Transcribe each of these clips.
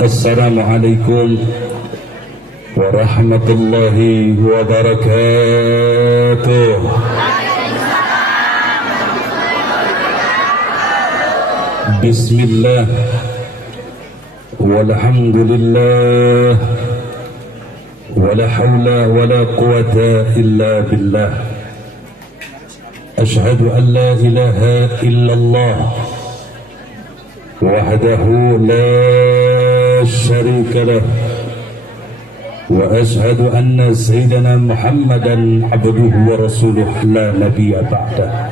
Assalamualaikum warahmatullahi wabarakatuh. Bismillah walhamdulillah wala hawla wala quwata illa billah. Ashhadu an la ilaha illallah wahdahu la syarika lah wa ashhadu anna sayyidina Muhammadan abduhu wa rasuluh la nabiyya ba'dah.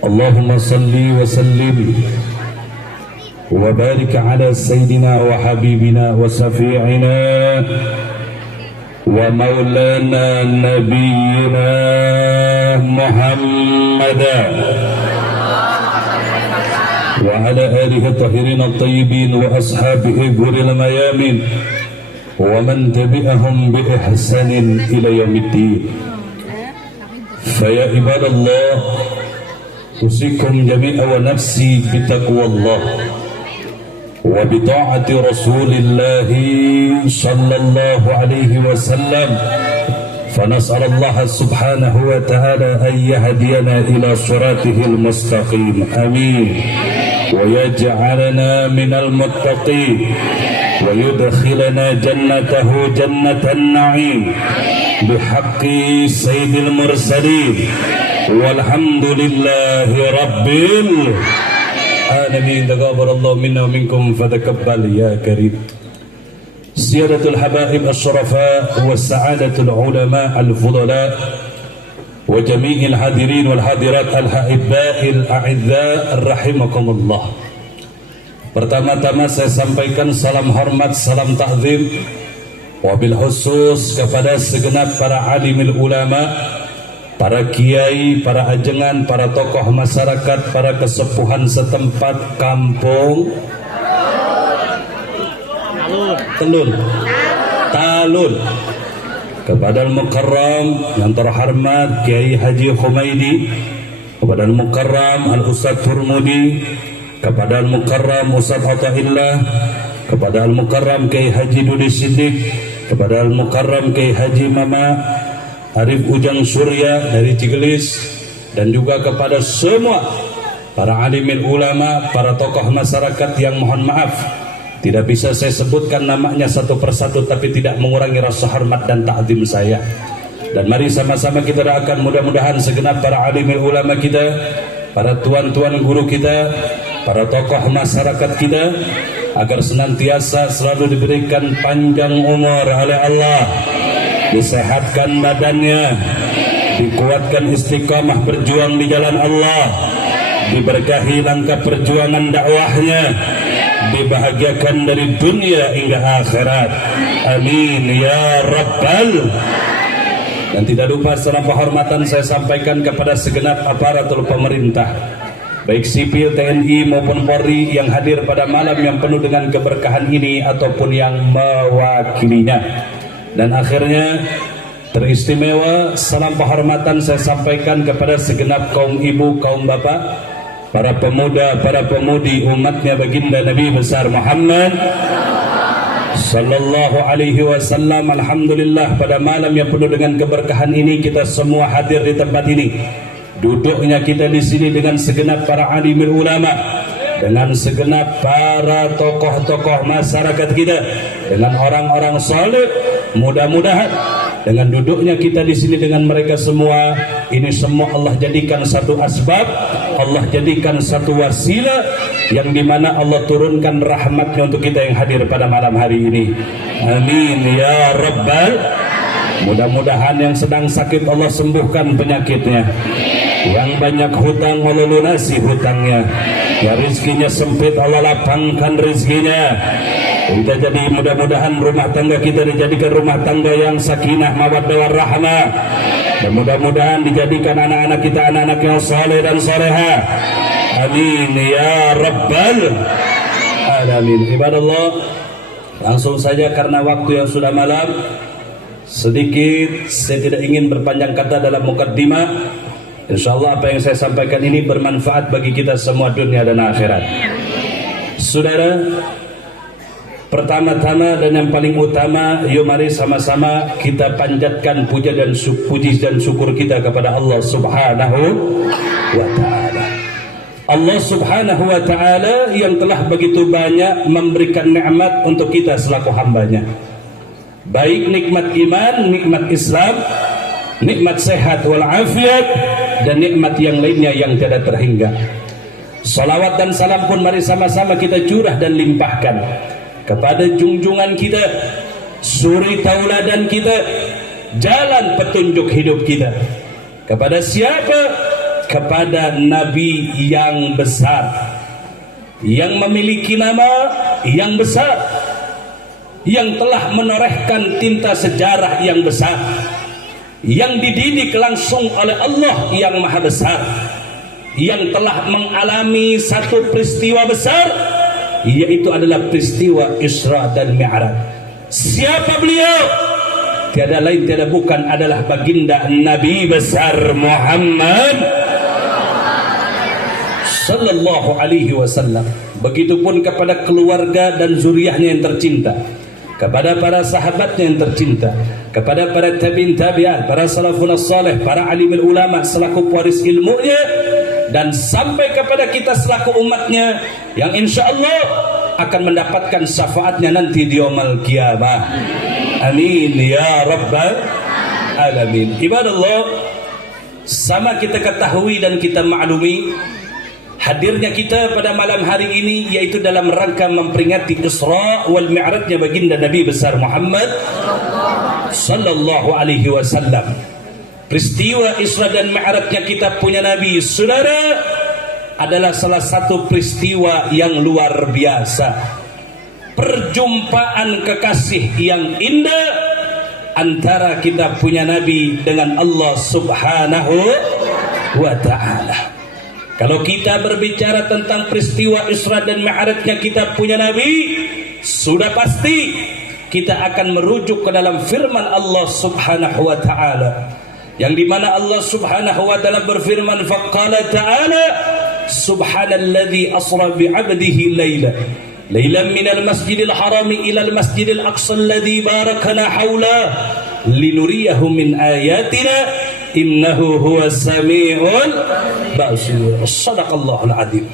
Allahumma salli wa sallim wa barik ala sayyidina wa habibina wa safi'ina wa maulana nabiyyina Muhammadan wa ala alihi tahirin at-tayyibin wa ashabihi ghuril mayamin wa man tabi'ahum bi ihsanin ila yaumiddin. Fa ya ibadallah, usikum jami'a wa nafsi bi taqwallah wa bi ta'ati Rasulillah sallallahu alaihi wasallam. فنسأل الله سبحانه وتعالى أن يهدينا إلى صراطه المستقيم آمين ويجعلنا من المتقين ويدخلنا جنته جنة النعيم بحق سيد المرسلين والحمد لله رب العالمين. تقبل الله منا ومنكم فتقبل يا كريم. Siyadatul habaib asy-syurafa wa sa'adatul ulama al-fudala wa jami'il hadirin wal hadirat al-haiba'il a'idza rahimakumullah. Pertama-tama saya sampaikan salam hormat, salam ta'zim wabil khusus kepada segenap para alimil ulama, para kiai, para ajengan, para tokoh masyarakat, para kesepuhan setempat kampung Talun, kepada Al-Mukarram yang terhormat Kiai Haji Khumaidi, kepada Al-Mukarram Al-Ustadz Turmudi, kepada Al-Mukarram Ustadz Atahillah, kepada Al-Mukarram Kiai Haji Dudi Siddiq, kepada Al-Mukarram Kiai Haji Mama Arif Ujang Surya dari Cigelis, dan juga kepada semua para alimil ulama, para tokoh masyarakat yang mohon maaf tidak bisa saya sebutkan namanya satu persatu, tapi tidak mengurangi rasa hormat dan ta'zim saya. Dan mari sama-sama kita doakan mudah-mudahan segenap para alimil ulama kita, para tuan-tuan guru kita, para tokoh masyarakat kita, agar senantiasa selalu diberikan panjang umur oleh Allah, disehatkan badannya, dikuatkan istiqamah berjuang di jalan Allah, diberkahi langkah perjuangan dakwahnya, dibahagiakan dari dunia hingga akhirat. Amin ya rabbal. Dan tidak lupa salam penghormatan saya sampaikan kepada segenap aparatur pemerintah, baik sipil, TNI maupun Polri yang hadir pada malam yang penuh dengan keberkahan ini ataupun yang mewakilinya. Dan akhirnya teristimewa salam penghormatan saya sampaikan kepada segenap kaum ibu, kaum bapak, para pemuda, para pemudi umatnya baginda Nabi besar Muhammad sallallahu alaihi wasallam. Alhamdulillah, pada malam yang penuh dengan keberkahan ini kita semua hadir di tempat ini. Duduknya kita di sini dengan segenap para alimul ulama, dengan segenap para tokoh-tokoh masyarakat kita, dengan orang-orang saleh. Mudah-mudahan dengan duduknya kita di sini dengan mereka semua, ini semua Allah jadikan satu asbab, Allah jadikan satu wasilah yang dimana Allah turunkan rahmatnya untuk kita yang hadir pada malam hari ini. Amin ya rabbal. Mudah-mudahan yang sedang sakit Allah sembuhkan penyakitnya, yang banyak hutang Allah lunasi hutangnya, ya rizkinya sempit Allah lapangkan rizkinya. Kita jadi mudah-mudahan rumah tangga kita dijadikan rumah tangga yang sakinah mawaddah warahmah, dan mudah-mudahan dijadikan anak-anak kita anak-anak yang saleh dan saleha. Amin ya rabbal alamin. Ibadallah, langsung saja karena waktu yang sudah malam, sedikit saya tidak ingin berpanjang kata dalam mukaddimah. Insyaallah apa yang saya sampaikan ini bermanfaat bagi kita semua dunia dan akhirat. Saudara, Pertama-tama dan yang paling utama, yuk mari sama-sama kita panjatkan puja dan puji dan syukur kita kepada Allah Subhanahu wa Ta'ala. Allah Subhanahu wa Ta'ala yang telah begitu banyak memberikan nikmat untuk kita selaku hambanya, baik nikmat iman, nikmat Islam, nikmat sehat walafiat, dan nikmat yang lainnya yang tidak terhingga. Salawat dan salam pun mari sama-sama kita curah dan limpahkan kepada junjungan kita, suri tauladan kita, jalan petunjuk hidup kita. Kepada siapa? Kepada Nabi yang besar, yang memiliki nama yang besar, yang telah menorehkan tinta sejarah yang besar, yang dididik langsung oleh Allah yang maha besar, yang telah mengalami satu peristiwa besar, yaitu adalah peristiwa Isra dan Mi'raj. Siapa beliau? Tiada lain tiada bukan adalah baginda Nabi besar Muhammad sallallahu alaihi wasallam. Begitupun kepada keluarga dan zuriyahnya yang tercinta, kepada para sahabatnya yang tercinta, kepada para tabi'in tabi'at, para salafun salih, para alimul ulama selaku pewaris ilmunya, dan sampai kepada kita selaku umatnya yang insyaallah akan mendapatkan syafaatnya nanti di yaumul qiyamah. Amin ya rabbal alamin. Ibadallah, sama kita ketahui dan kita maklumi, hadirnya kita pada malam hari ini yaitu dalam rangka memperingati Isra wal Mi'rajnya baginda Nabi besar Muhammad sallallahu alaihi wasallam. Peristiwa Isra dan Mi'rajnya kita punya Nabi, saudara, adalah salah satu peristiwa yang luar biasa. Perjumpaan kekasih yang indah antara kita punya Nabi dengan Allah Subhanahu wa Ta'ala. Kalau kita berbicara tentang peristiwa Isra dan Mi'rajnya kita punya Nabi, sudah pasti kita akan merujuk ke dalam firman Allah Subhanahu wa Ta'ala, yang dimana Allah Subhanahu wa Ta'ala berfirman, faqala ta'ala subhanalladzi asra bi'abdihi laylan minal masjidil harami ilal masjidil aqsa alladzi barakana haula linuriyahu min ayatina innahu huwas samiul basir. Shadaqallahul adzim.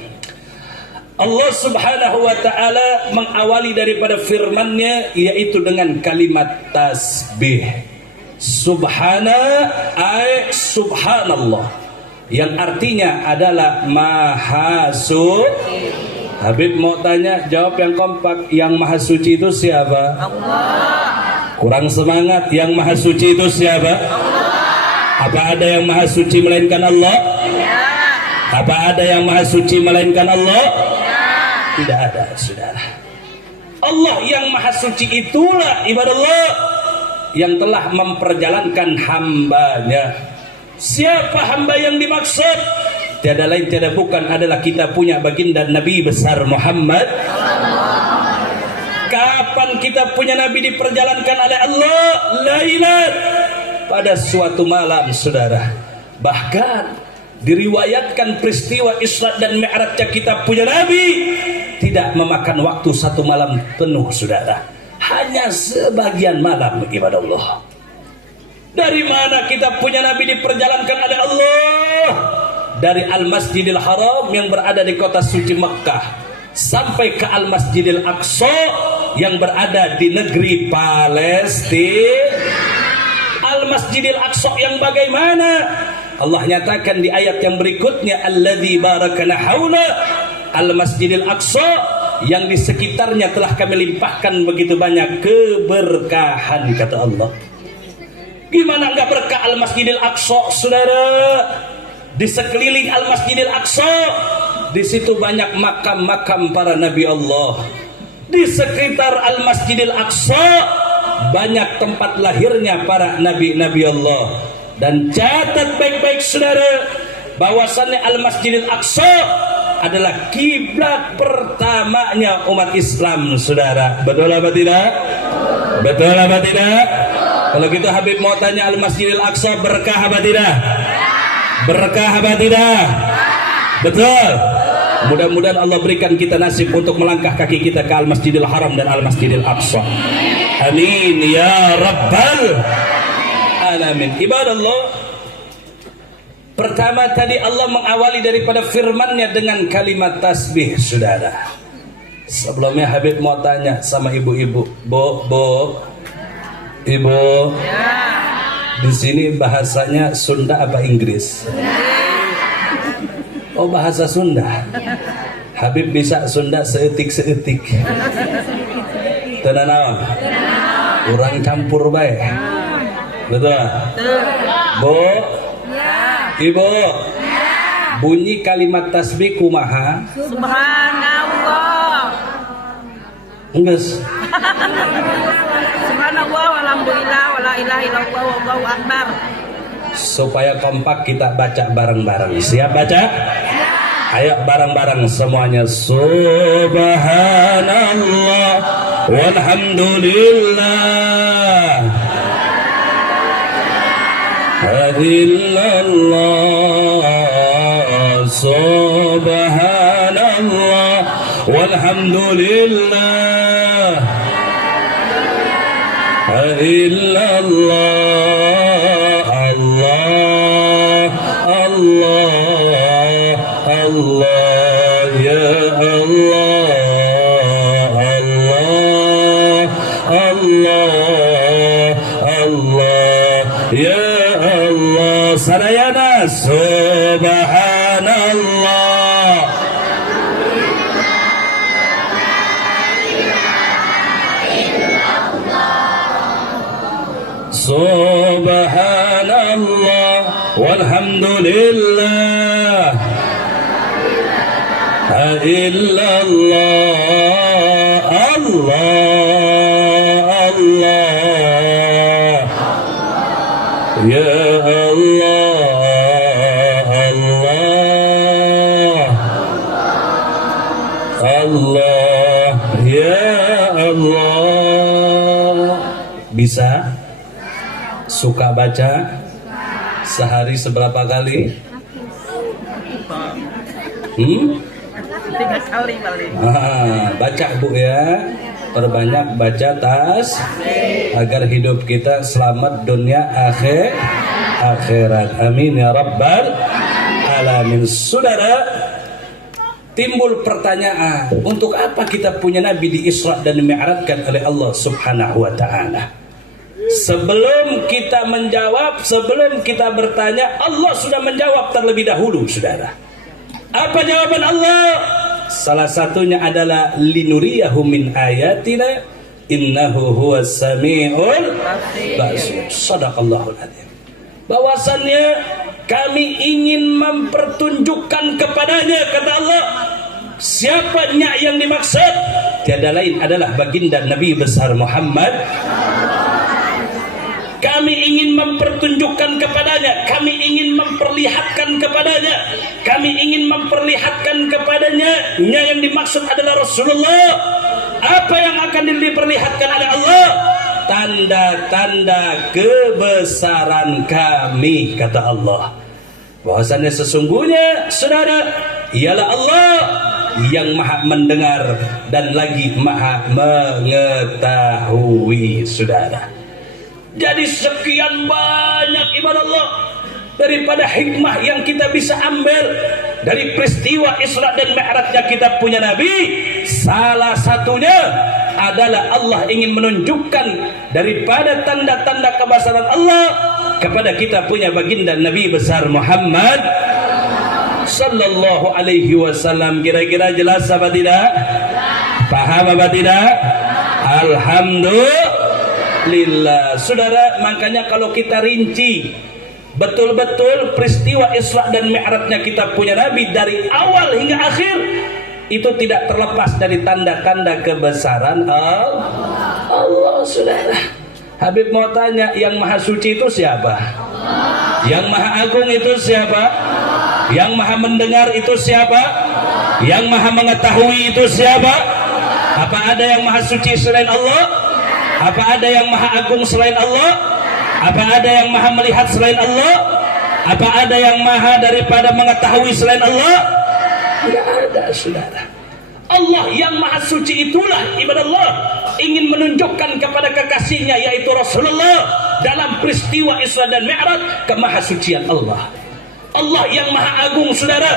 Allah Subhanahu wa Ta'ala mengawali daripada firman-Nya yaitu dengan kalimat tasbih. Subhana ay subhanallah, yang artinya adalah maha suci. Habib mau tanya, jawab yang kompak. Yang maha suci itu siapa? Allah. Kurang semangat. Yang maha suci itu siapa? Allah. Apa ada yang maha suci melainkan Allah? Tidak. Apa ada yang maha suci melainkan Allah? Tidak. Tidak ada, saudara. Allah yang maha suci itulah ibadallah yang telah memperjalankan hambanya. Siapa hamba yang dimaksud? Tiada lain tiada bukan adalah kita punya baginda Nabi besar Muhammad. Kapan kita punya Nabi diperjalankan oleh Allah? Lailat, pada suatu malam, saudara. Bahkan diriwayatkan peristiwa Isra dan Mi'rajnya kita punya Nabi tidak memakan waktu satu malam penuh, saudara. Hanya sebagian malam ibadah Allah. Dari mana kita punya Nabi diperjalankan oleh Allah? Dari Al-Masjidil Haram yang berada di kota suci Makkah sampai ke Al-Masjidil Aqsa yang berada di negeri Palestina. Al-Masjidil Aqsa yang bagaimana? Allah nyatakan di ayat yang berikutnya, alladzi barakana haula, Al-Masjidil Aqsa yang di sekitarnya telah kami limpahkan begitu banyak keberkahan, kata Allah. Gimana enggak berkah Al-Masjidil Aqsa, saudara? Di sekeliling Al-Masjidil Aqsa, di situ banyak makam-makam para nabi Allah. Di sekitar Al-Masjidil Aqsa banyak tempat lahirnya para nabi-nabi Allah. Dan catat baik-baik, saudara, bahwasannya Al-Masjidil Aqsa adalah kiblat pertamanya umat Islam, saudara. Betul apa tidak? Betul apa tidak? Kalau gitu Habib mau tanya, Al-Masjidil Aqsa berkah apa tidak? Berkah apa tidak? Betul. Mudah-mudahan Allah berikan kita nasib untuk melangkah kaki kita ke Al-Masjidil Haram dan Al-Masjidil Aqsa. Amin ya rabbal alamin. Ibadallah, pertama tadi Allah mengawali daripada firman-Nya dengan kalimat tasbih, saudara. Sebelumnya Habib mau tanya sama ibu-ibu, ibu, di sini bahasanya Sunda apa Inggris? Oh, bahasa Sunda. Habib bisa Sunda seetik-seetik. Tenang, orang campur baik. Betul? Bu, ibu, bunyi kalimat tasbih kumaha? Subhanallah. Enggak. Subhanallah, walhamdulillah, wala ilaha illallah, wallahu akbar. Supaya kompak kita baca bareng-bareng. Siap baca? Ayo bareng-bareng semuanya. Subhanallah walhamdulillah illallah. Subhanallah walhamdulillah illallah. Allah ya Allah, Allah, Allah, Allah ya Allah. Sarayana subhanallah. Subhanallah walhamdulillah illallah. Allah, Allah ya Allah, Allah, Allah ya Allah. Bisa? Suka baca? Sehari seberapa kali? 3 kali paling. Baca Bu ya, perbanyak baca agar hidup kita selamat dunia akhirat. Amin ya rabbal alamin. Saudara, timbul pertanyaan, untuk apa kita punya Nabi di Isra dan Mi'rajkan oleh Allah Subhanahu wa taala? Sebelum kita menjawab, sebelum kita bertanya, Allah sudah menjawab terlebih dahulu, saudara. Apa jawaban Allah? Salah satunya adalah linuriyahu min ayatina innahu huwas samiul basir. Shadaqallahul adzim. Bahwasannya kami ingin mempertunjukkan kepadanya, kata Allah. Siapanya yang dimaksud? Tiada lain adalah baginda Nabi besar Muhammad. Kami ingin mempertunjukkan kepadanya, kami ingin memperlihatkan kepadanya, kami ingin memperlihatkan kepadanya. Yang dimaksud adalah Rasulullah. Apa yang akan diperlihatkan oleh Allah? Tanda-tanda kebesaran kami, kata Allah. Bahwasannya sesungguhnya, saudara, ialah Allah yang maha mendengar dan lagi maha mengetahui, saudara. Jadi sekian banyak ibadah Allah daripada hikmah yang kita bisa ambil dari peristiwa Isra dan Mi'rajnya kita punya Nabi. Salah satunya adalah Allah ingin menunjukkan daripada tanda-tanda kebesaran Allah kepada kita punya baginda Nabi besar Muhammad sallallahu alaihi wasallam. Kira-kira jelas apa tidak? Paham apa tidak? Alhamdulillah. Saudara, makanya kalau kita rinci betul-betul peristiwa Isra dan Mi'rajnya kita punya Nabi dari awal hingga akhir, itu tidak terlepas dari tanda-tanda kebesaran Allah, saudara. Habib mau tanya, yang maha suci itu siapa? Yang maha agung itu siapa? Yang maha mendengar itu siapa? Yang maha mengetahui itu siapa? Apa ada yang maha suci selain Allah? Apa ada yang maha agung selain Allah? Apa ada yang maha melihat selain Allah? Apa ada yang maha daripada mengetahui selain Allah? Nggak ada, saudara. Allah yang maha suci itulah ibadah Allah ingin menunjukkan kepada kekasihnya yaitu Rasulullah dalam peristiwa Isra dan Mi'raj kemahasucian Allah. Allah yang maha agung, saudara,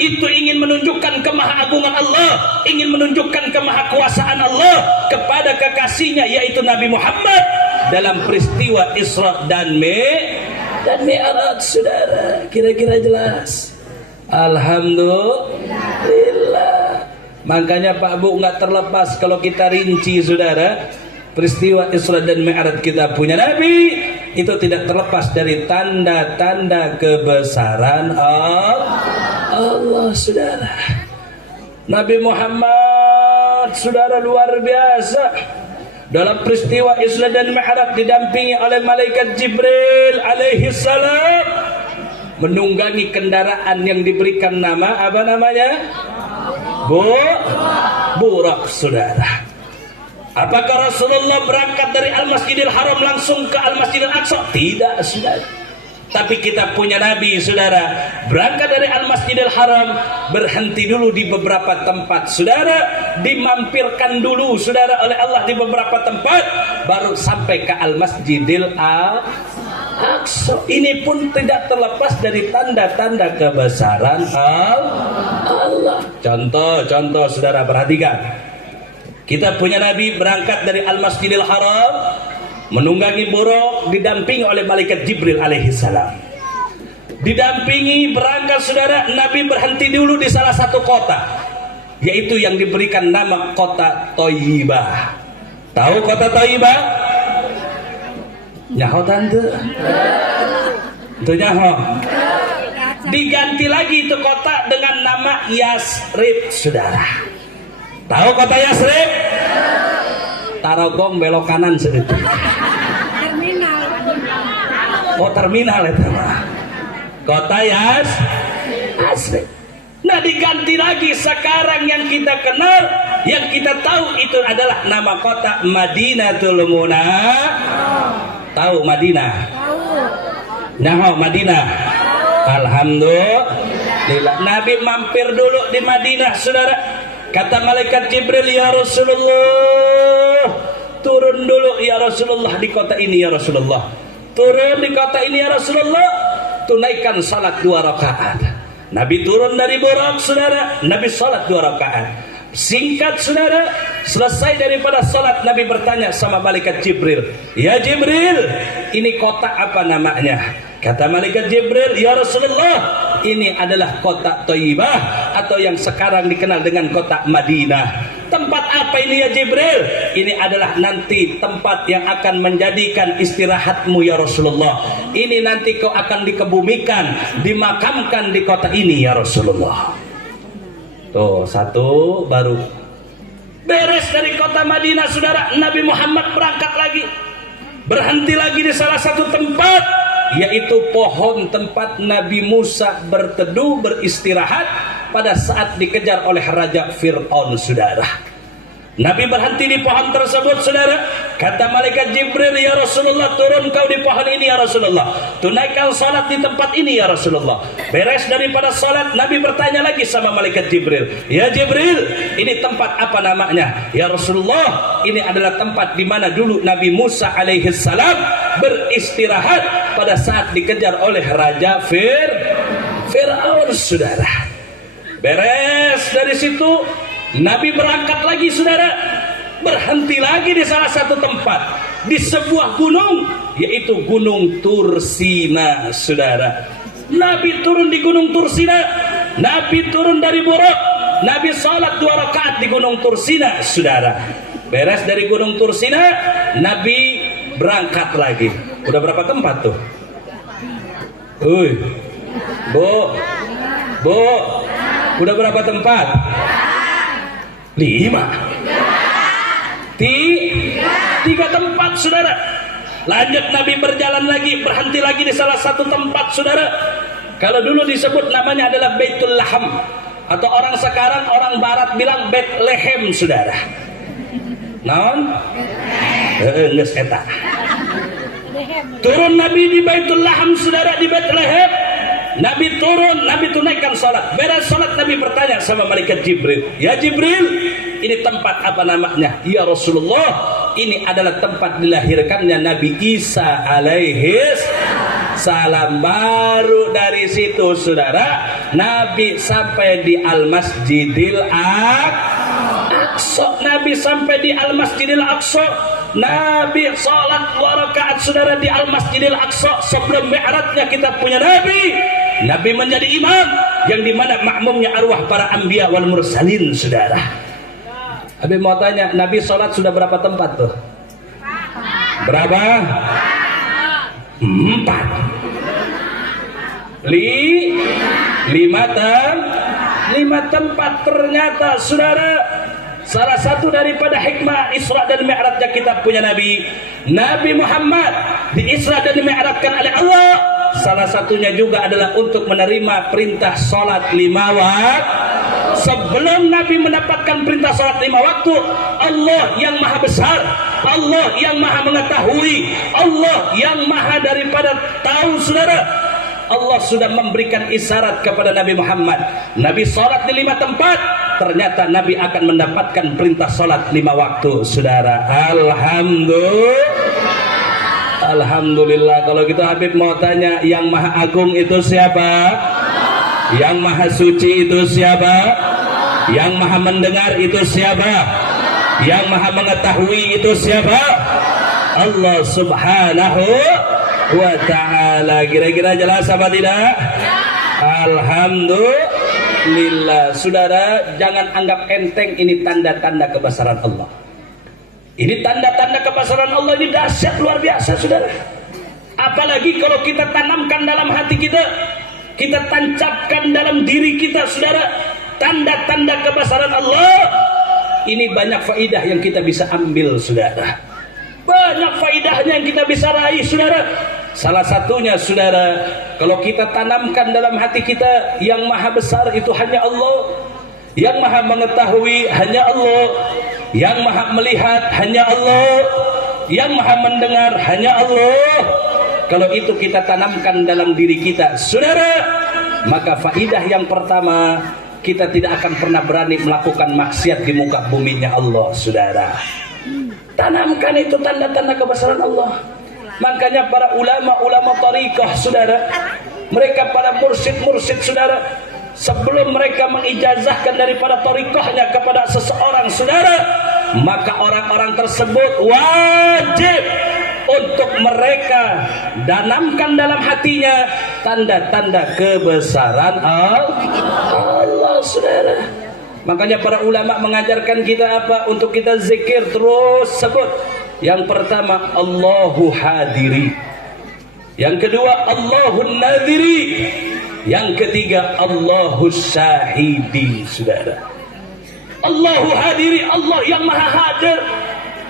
itu ingin menunjukkan kemahagungan Allah, ingin menunjukkan kemahakuasaan Allah kepada kekasihnya yaitu Nabi Muhammad dalam peristiwa Isra dan Mi'raj, saudara. Kira-kira jelas? Alhamdulillah. Makanya Pak Bu nggak terlepas kalau kita rinci, saudara, peristiwa Isra dan Mi'raj kita punya Nabi itu tidak terlepas dari tanda-tanda kebesaran Allah, saudara. Nabi Muhammad, saudara, luar biasa. Dalam peristiwa Isra dan Mi'raj didampingi oleh malaikat Jibril alaihi salam, menunggangi kendaraan yang diberikan nama apa namanya? Burak, saudara. Apakah Rasulullah berangkat dari Al-Masjidil Haram langsung ke Al-Masjidil Aqsa? Tidak, saudara. Tapi kita punya Nabi, saudara, berangkat dari Al-Masjidil Haram, berhenti dulu di beberapa tempat, saudara, dimampirkan dulu, saudara, oleh Allah di beberapa tempat, baru sampai ke Al-Masjidil Aqsa. Ini pun tidak terlepas dari tanda-tanda kebesaran Allah. Contoh, saudara, perhatikan. Kita punya Nabi berangkat dari Al-Masjidil Haram, menunggangi buruk, didampingi oleh malaikat Jibril alaihi salam. Didampingi berangkat, saudara, Nabi berhenti dulu di salah satu kota, yaitu yang diberikan nama kota Thayyibah. Tahu kota Thayyibah? Nyaho tante? Itu nyaho. Diganti lagi itu kota dengan nama Yasrib, saudara. Tahu kota Yasrib? Tarogong belok kanan sedikit. Terminal. Oh, terminal itu mah. Kota Yasrib. Nah, diganti lagi sekarang yang kita kenal, yang kita tahu itu adalah nama kota Madinatul Munawwarah. Tahu Madinah? Tahu. Nah, Madinah. Alhamdulillah. Nabi mampir dulu di Madinah, saudara. Kata malaikat Jibril, ya Rasulullah, turun dulu ya Rasulullah di kota ini ya Rasulullah. Turun di kota ini ya Rasulullah, tunaikan salat 2 rakaat. Nabi turun dari Burak, saudara. Nabi salat 2 rakaat. Singkat, saudara, selesai daripada salat, Nabi bertanya sama malaikat Jibril, ya Jibril, ini kota apa namanya? Kata malaikat Jibril, ya Rasulullah, ini adalah kota Thayyibah atau yang sekarang dikenal dengan kota Madinah. Tempat apa ini ya Jibril? Ini adalah nanti tempat yang akan menjadikan istirahatmu ya Rasulullah. Ini nanti kau akan dikebumikan, dimakamkan di kota ini ya Rasulullah. Tuh, satu baru beres dari kota Madinah, saudara. Nabi Muhammad berangkat lagi, berhenti lagi di salah satu tempat, yaitu pohon tempat Nabi Musa berteduh, beristirahat pada saat dikejar oleh Raja Fir'aun, saudara. Nabi berhenti di pohon tersebut, saudara. Kata malaikat Jibril, ya Rasulullah, turun kau di pohon ini ya Rasulullah. Tunaikan salat di tempat ini ya Rasulullah. Beres daripada salat, Nabi bertanya lagi sama malaikat Jibril, ya Jibril, ini tempat apa namanya? Ya Rasulullah, ini adalah tempat di mana dulu Nabi Musa alaihi salam beristirahat pada saat dikejar oleh Raja Fir'aun, saudara. Beres dari situ, Nabi berangkat lagi, saudara. Berhenti lagi di salah satu tempat, di sebuah gunung, yaitu Gunung Tursina, saudara. Nabi turun di Gunung Tursina. Nabi turun dari Burak. Nabi salat 2 rakaat di Gunung Tursina, saudara. Beres dari Gunung Tursina, Nabi berangkat lagi. Udah berapa tempat tuh? Bu, udah berapa tempat? 5. 3 tempat, saudara. Lanjut, Nabi berjalan lagi, berhenti lagi di salah satu tempat, saudara. Kalau dulu disebut namanya adalah Baitul Laham, atau orang sekarang, orang barat bilang Bethlehem, saudara. Naon? Geus eta. Turun Nabi di Baitul Laham, saudara, di Bethlehem. Nabi turun, Nabi tunaikan salat. Beres salat Nabi bertanya sama malaikat Jibril, "Ya Jibril, ini tempat apa namanya?" "Ya Rasulullah, ini adalah tempat dilahirkannya Nabi Isa alaihi salam." Baru dari situ saudara, Nabi sampai di Al-Masjidil Aqsa. Nabi sampai di Al-Masjidil Aqsa. Nabi salat 2 rakaat saudara di Al-Masjidil Aqsa. Sebelum mi'rajnya kita punya Nabi. Nabi menjadi imam yang dimana makmumnya arwah para anbiya wal mursalin saudara. Habis mau tanya, Nabi salat sudah berapa tempat tuh? Berapa? 4. 5 tempat ternyata saudara. Salah satu daripada hikmah Isra dan Mi'rajnya kita punya Nabi Muhammad di Isra dan Mi'rajkan oleh Allah. Salah satunya juga adalah untuk menerima perintah salat 5 waktu. Sebelum Nabi mendapatkan perintah salat 5 waktu, Allah yang maha besar, Allah yang maha mengetahui, Allah yang maha daripada tahu saudara, Allah sudah memberikan isyarat kepada Nabi Muhammad. Nabi salat di 5 tempat, ternyata Nabi akan mendapatkan perintah salat 5 waktu saudara. Alhamdulillah. Kalau gitu Habib mau tanya, yang maha agung itu siapa? Yang maha suci itu siapa? Yang maha mendengar itu siapa? Yang maha mengetahui itu siapa? Allah subhanahu wa ta'ala. Kira-kira jelas apa tidak? Alhamdulillah. Saudara, jangan anggap enteng ini tanda-tanda kebesaran Allah. Ini tanda-tanda kebesaran Allah, ini dahsyat luar biasa saudara. Apalagi kalau kita tanamkan dalam hati kita, kita tancapkan dalam diri kita saudara, tanda-tanda kebesaran Allah. Ini banyak faidah yang kita bisa ambil saudara. Banyak faidahnya yang kita bisa raih saudara. Salah satunya saudara, kalau kita tanamkan dalam hati kita, yang maha besar itu hanya Allah, yang maha mengetahui hanya Allah, yang maha melihat hanya Allah, yang maha mendengar hanya Allah. Kalau itu kita tanamkan dalam diri kita saudara, maka faidah yang pertama, kita tidak akan pernah berani melakukan maksiat di muka buminya Allah saudara. Tanamkan itu tanda-tanda kebesaran Allah. Makanya para ulama-ulama tariqah saudara, mereka para mursyid-mursyid saudara, sebelum mereka mengijazahkan daripada tariqahnya kepada seseorang saudara, maka orang-orang tersebut wajib untuk mereka tanamkan dalam hatinya tanda-tanda kebesaran Allah saudara. Makanya para ulama mengajarkan kita apa? Untuk kita zikir terus sebut. Yang pertama Allahu hadiri, yang kedua Allahun nadhiri, yang ketiga Allahu syahidi saudara. Allahu hadiri, Allah yang maha hadir.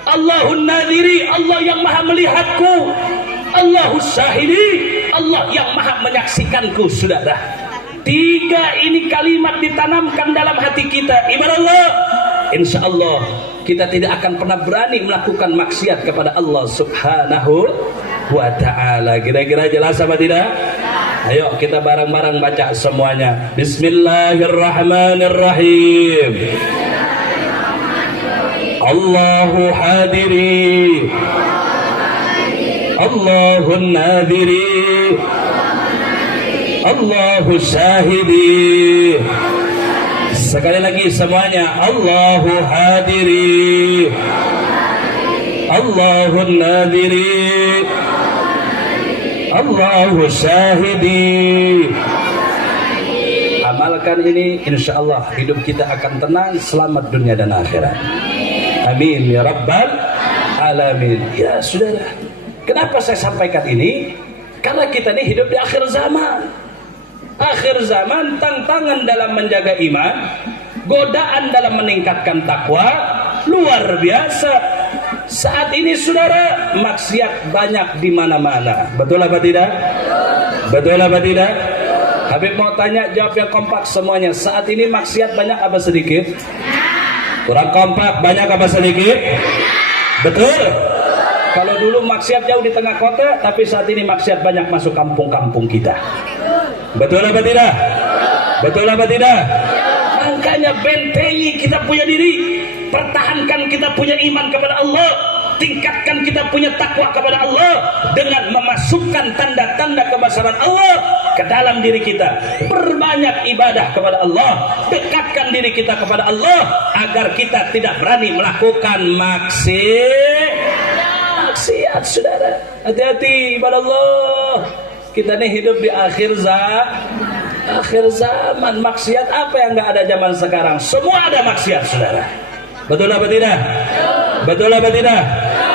Allahun nadhiri, Allah yang maha melihatku. Allahu syahidi, Allah yang maha menyaksikanku saudara. 3 ini kalimat ditanamkan dalam hati kita, ibarat Allah, insya Allah kita tidak akan pernah berani melakukan maksiat kepada Allah subhanahu wa ta'ala. Kira-kira jelas apa tidak? Ayo kita bareng-bareng baca semuanya. Bismillahirrahmanirrahim. Allahu hadiri, Allahun nadhiri, Allahu syahidi. Sekali lagi semuanya. Allahu hadiri, Allahun nadhiri, Allahu syahidi. Amalkan ini, insya Allah hidup kita akan tenang, selamat dunia dan akhirat. Amin ya rabbal alamin. Ya saudara, kenapa saya sampaikan ini? Karena kita ini hidup di akhir zaman. Akhir zaman, tantangan dalam menjaga iman, godaan dalam meningkatkan takwa luar biasa. Saat ini saudara, maksiat banyak di mana-mana. Betul apa tidak? Betul apa tidak? Habib mau tanya, jawab yang kompak semuanya. Saat ini maksiat banyak apa sedikit? Kurang kompak, banyak apa sedikit? Betul? Kalau dulu maksiat jauh di tengah kota, tapi saat ini maksiat banyak masuk kampung-kampung kita. Betul apa tidak? Betul apa tidak? Makanya bentengi kita punya diri, pertahankan kita punya iman kepada Allah, tingkatkan kita punya takwa kepada Allah dengan memasukkan tanda-tanda kebesaran Allah ke dalam diri kita. Perbanyak ibadah kepada Allah, dekatkan diri kita kepada Allah agar kita tidak berani melakukan maksiat, saudara. Hati-hati ibadah Allah. Kita ini hidup di akhir zaman. Maksiat apa yang nggak ada zaman sekarang? Semua ada maksiat, saudara. Betul apa tidak? Betul apa tidak?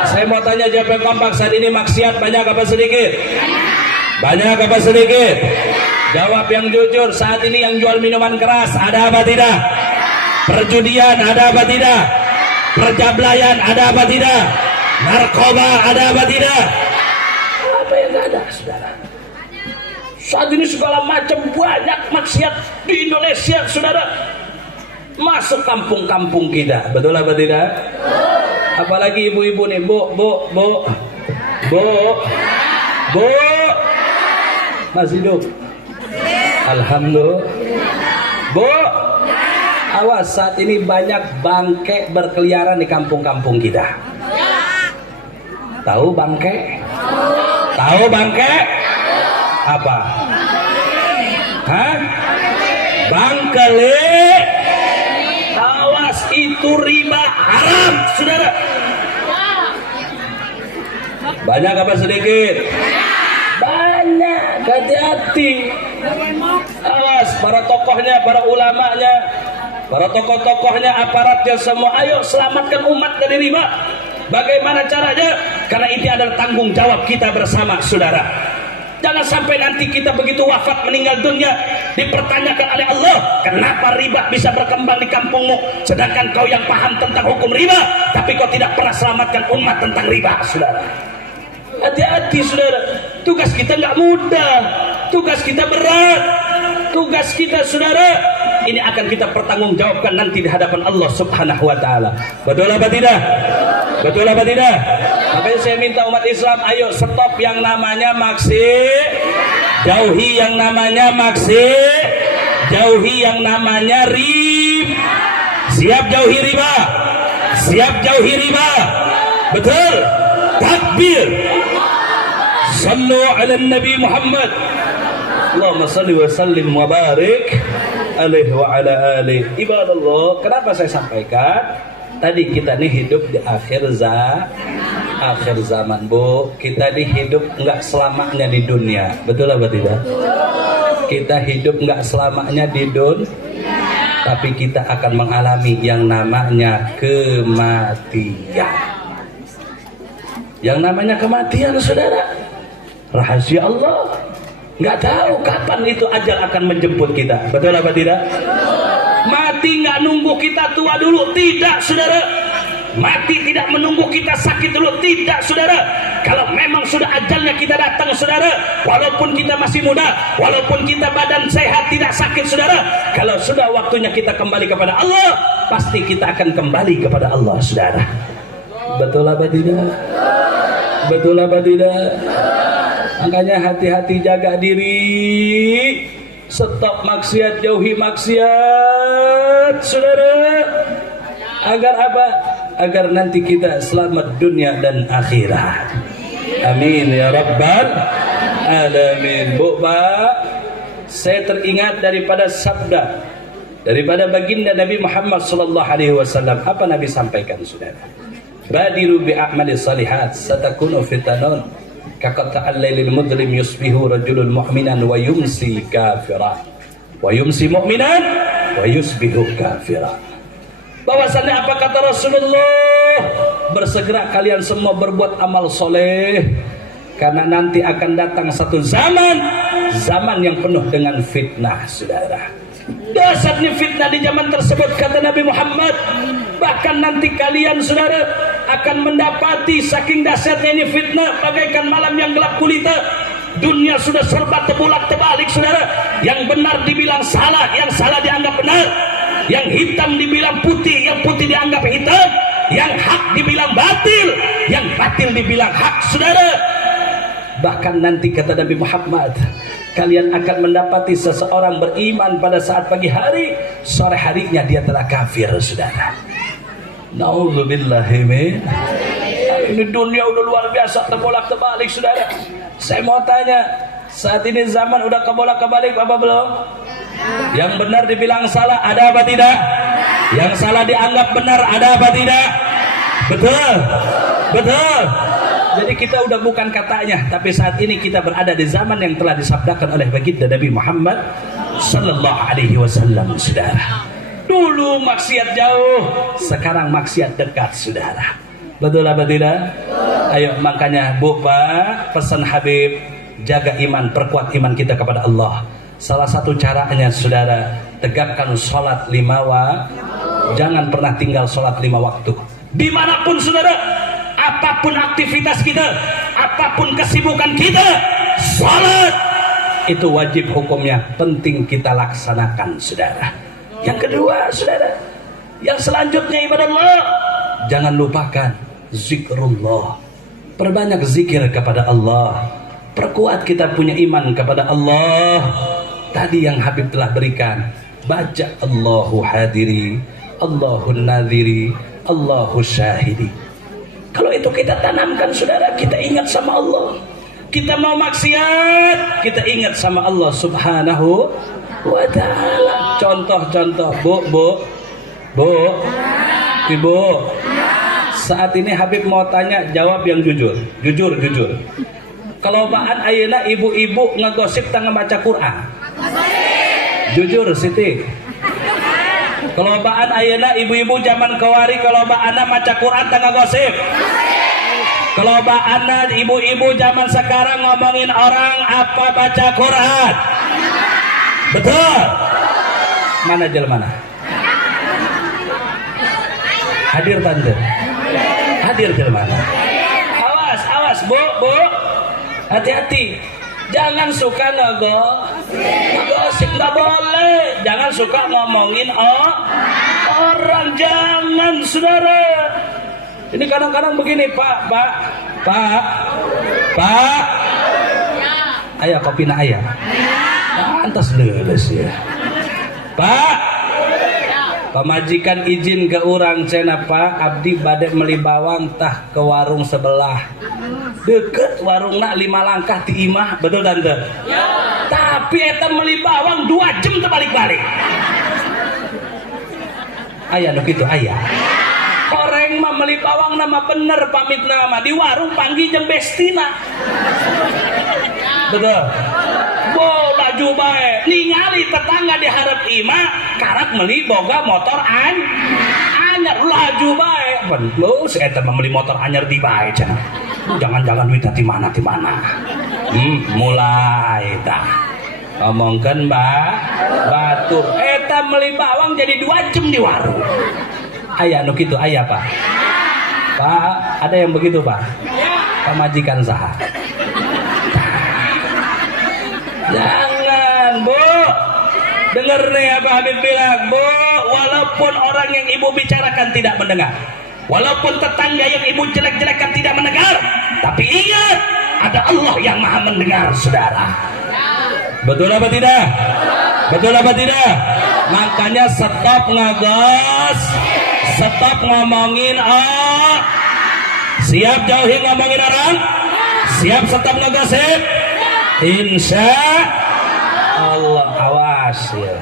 Saya mau tanya jawab kompak, saat ini maksiat banyak apa sedikit? Banyak apa sedikit? Jawab yang jujur. Saat ini yang jual minuman keras ada apa tidak? Perjudian ada apa tidak? Perjablayan ada apa tidak? Narkoba ada apa tidak? Apa yang nggak ada, saudara? Saat ini segala macam banyak maksiat di Indonesia, saudara. Masuk kampung-kampung kita, betul apa tidak? Apalagi ibu-ibu nih, bu, masih hidup? Alhamdulillah. Bu, awas, saat ini banyak bangke berkeliaran di kampung-kampung kita. Tahu bangke? Tahu bangke? Apa? Hah? Bangkele. Awas, itu riba haram, saudara. Banyak apa sedikit? Banyak. Hati-hati. Awas, para tokohnya, para ulamanya, para tokoh-tokohnya, aparatnya semua, ayo selamatkan umat dari riba. Bagaimana caranya? Karena ini adalah tanggung jawab kita bersama, saudara. Jangan sampai nanti kita begitu wafat meninggal dunia dipertanyakan oleh Allah, kenapa riba bisa berkembang di kampungmu, sedangkan kau yang paham tentang hukum riba, tapi kau tidak pernah selamatkan umat tentang riba, saudara. Hati-hati, saudara. Tugas kita nggak mudah, tugas kita berat, tugas kita, saudara, ini akan kita pertanggungjawabkan nanti di hadapan Allah Subhanahu wa taala. Betul apa tidak? Betul apa tidak? Makanya saya minta umat Islam, ayo stop yang namanya maksiat, jauhi yang namanya maksiat, jauhi yang namanya riba. Siap jauhi riba? Siap jauhi riba? Betul? Takbir. Sallu ala Nabi Muhammad. Allahumma salli wa sallim wa barik alaihi wa ala alihi. Ibadallah, kenapa saya sampaikan? Tadi kita nih hidup di akhir zaman, Bu. Kita nih hidup nggak selamanya di dunia. Betul apa tidak? Kita hidup nggak selamanya di dunia, tapi kita akan mengalami yang namanya kematian. Yang namanya kematian, saudara, rahasia Allah. Nggak tahu kapan itu ajal akan menjemput kita. Betul apa tidak? Mati nggak nunggu kita tua dulu, tidak, saudara. Mati tidak menunggu kita sakit dulu, tidak, saudara. Kalau memang sudah ajalnya kita datang, saudara, walaupun kita masih muda, walaupun kita badan sehat tidak sakit, saudara, kalau sudah waktunya kita kembali kepada Allah, pasti kita akan kembali kepada Allah, saudara. Betul apa tidak? Betul apa tidak? Makanya hati-hati, jaga diri. Stop maksiat, jauhi maksiat, saudara. Agar apa? Agar nanti kita selamat dunia dan akhirat. Amin ya rabbal alamin. Bu, Pak, saya teringat daripada sabda, daripada baginda Nabi Muhammad sallallahu alaihi wasallam. Apa Nabi sampaikan, saudara? Badiru bi a'mali salihat satakunu fitanun kaqata'al lailil mudlim yusbihu rajulun mu'minan wa yumsi kafiran wa yumsi mu'minan wa yusbihu kafiran. Bahwasannya apa kata Rasulullah? Bersegera kalian semua berbuat amal soleh, karena nanti akan datang satu zaman yang penuh dengan fitnah, saudara. Dasarnya fitnah di zaman tersebut, kata Nabi Muhammad. Bahkan nanti kalian, saudara, akan mendapati saking dahsyatnya ini fitnah, bagaikan malam yang gelap gulita. Dunia sudah serba terbalik, saudara. Yang benar dibilang salah, yang salah dianggap benar. Yang hitam dibilang putih, yang putih dianggap hitam. Yang hak dibilang batil, yang batil dibilang hak, saudara. Bahkan nanti kata Nabi Muhammad, kalian akan mendapati seseorang beriman pada saat pagi hari, sore harinya dia telah kafir, saudara. Nauzubillahi min. Ini dunia udah luar biasa, terbolak-balik, saudara. Saya mau tanya, saat ini zaman udah kebolak-balik apa belum? Yang benar dibilang salah, ada apa tidak? Yang salah dianggap benar, ada apa tidak? Betul, betul. Jadi kita udah bukan katanya, tapi saat ini kita berada di zaman yang telah disabdakan oleh baginda Nabi Muhammad sallallahu alaihi wasallam, saudara. Dulu maksiat jauh, sekarang maksiat dekat, saudara. Betul apa tidak? Ayo, makanya Bu Pak, pesan Habib, jaga iman, perkuat iman kita kepada Allah. Salah satu caranya, saudara, tegakkan sholat 5 waktu. Jangan pernah tinggal sholat 5 waktu. Dimanapun, saudara, apapun aktivitas kita, apapun kesibukan kita, sholat itu wajib hukumnya, penting kita laksanakan, saudara. Yang kedua, saudara, yang selanjutnya ibadah Allah, jangan lupakan zikrullah. Perbanyak zikir kepada Allah. Perkuat kita punya iman kepada Allah. Tadi yang Habib telah berikan, baca Allahu hadiri, Allahun nadhiri, Allahu syahidi. Kalau itu kita tanamkan, saudara, kita ingat sama Allah. Kita mau maksiat, kita ingat sama Allah subhanahu wa ta'ala. Contoh-contoh, Bu, Ibu, saat ini Habib mau tanya, jawab yang jujur. Kelobaan ayeuna ibu-ibu ngegosip tengah baca Quran. Jujur, Siti. Kelobaan ayeuna ibu-ibu zaman kawari, kelobaanna maca Quran tengah gosip. Kelobaanna ibu-ibu zaman sekarang ngomongin orang apa baca Quran. Betul. Mana jelmana? Hadir tante. Hadir jelmana. Awas Bu. Hati-hati. Jangan suka ngegosip, nggak boleh. Jangan suka ngomongin orang, jangan, saudara. Ini kadang-kadang begini, Pak. Ayah kopi na ayah. Pantas leles ya. Pak, pamajikan izin ke urang cena, Pak, abdi bade meli bawang tah ke warung sebelah. Deket warungna 5 langkah ti imah, betul tante? Ya. Tapi eta meli bawang 2 jam terbalik-balik. Ayah nu kitu ayah. Koreng mah meli bawang nama bener pamit nama di warung panggi jeung bestina. Betul. Bo laju bae ningali tetangga di hareup imah karak meli boga motor anyar laju bae. Bener si eta mah meli motor anyar di bae cenah. Jangan-jangan duitnya di mana. Mulai dah ngomongkan Mbak batur eta meli bawang jadi 2 jam di warung. Ayah nu kitu ayah Pak. Pak, ada yang begitu Pak? Pamajikan saha? Jangan Bu. Dengar nih apa Habib bilang, Bu, walaupun orang yang ibu bicarakan tidak mendengar, walaupun tetangga yang ibu jelek-jelekan tidak mendengar, tapi ingat, ada Allah yang maha mendengar, saudara. Betul apa tidak? Betul apa tidak? Makanya stop ngagos, stop ngomongin siap jauhi ngomongin orang, siap stop ngegosip. Insya Allah, awas ya.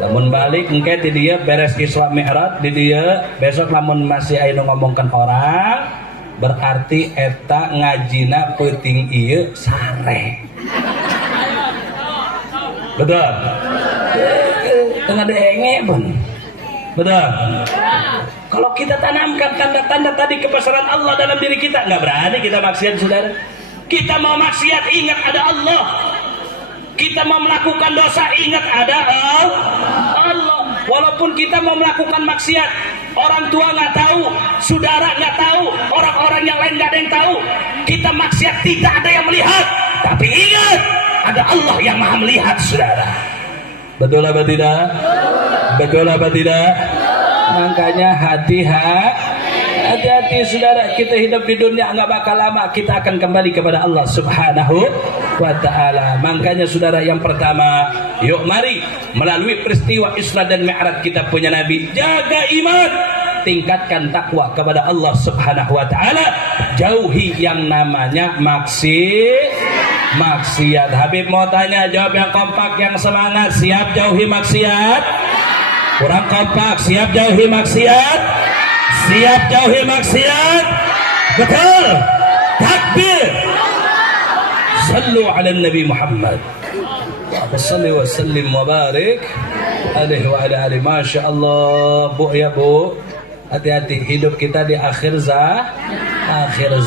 Lamun balik engke di dia beres Isra Mi'raj di dia besok lamun masih aya ngomongkan orang berarti eta ngajina peuting ieu sare. Betul. Tengah denge pun. Betul. Kalau kita tanamkan tanda-tanda tadi kebesaran Allah dalam diri kita, nggak berani kita maksiat, saudara. Kita mau maksiat ingat ada Allah. Kita mau melakukan dosa ingat ada Allah. Walaupun kita mau melakukan maksiat, orang tua nggak tahu, saudara nggak tahu, orang-orang yang lain nggak ada yang tahu. Kita maksiat tidak ada yang melihat, tapi ingat ada Allah yang maha melihat, saudara. Betul apa tidak? Betul apa tidak? Makanya hati-hati Hati-hati saudara, kita hidup di dunia nggak bakal lama, kita akan kembali kepada Allah Subhanahu wa Ta'ala. Makanya saudara, yang pertama, yuk mari melalui peristiwa Isra dan Mi'raj kita punya Nabi, jaga iman, tingkatkan takwa kepada Allah Subhanahu wa Ta'ala, jauhi yang namanya maksiat. Habib mau tanya, jawab yang kompak, yang semangat. Siap jauhi maksiat? Kurang kompak. Siap jauhi maksiat? Siap jauhi maksiat? Betul. Takbir. Sallu ala Nabi Muhammad. Salli wa sallim wa barik alaihi wa ala alihi. Masya Allah. Bu ya bu, hati-hati, hidup kita di akhir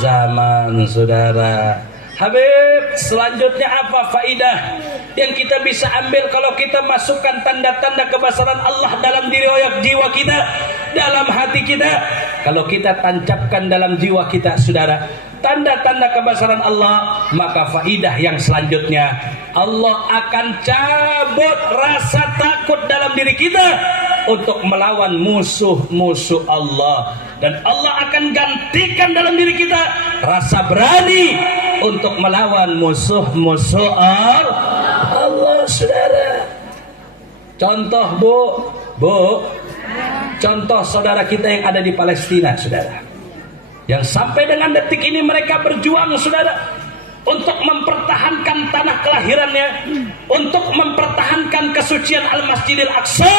zaman saudara. Habib, selanjutnya apa faidah yang kita bisa ambil kalau kita masukkan tanda-tanda kebesaran Allah dalam diri jiwa kita, dalam hati kita? Kalau kita tancapkan dalam jiwa kita saudara tanda-tanda kebesaran Allah, maka faidah yang selanjutnya, Allah akan cabut rasa takut dalam diri kita untuk melawan musuh-musuh Allah, dan Allah akan gantikan dalam diri kita rasa berani untuk melawan musuh-musuh Allah saudara. Contoh bu, contoh saudara kita yang ada di Palestina saudara, yang sampai dengan detik ini mereka berjuang saudara untuk mempertahankan tanah kelahirannya, untuk mempertahankan kesucian Al-Masjidil Aqsa.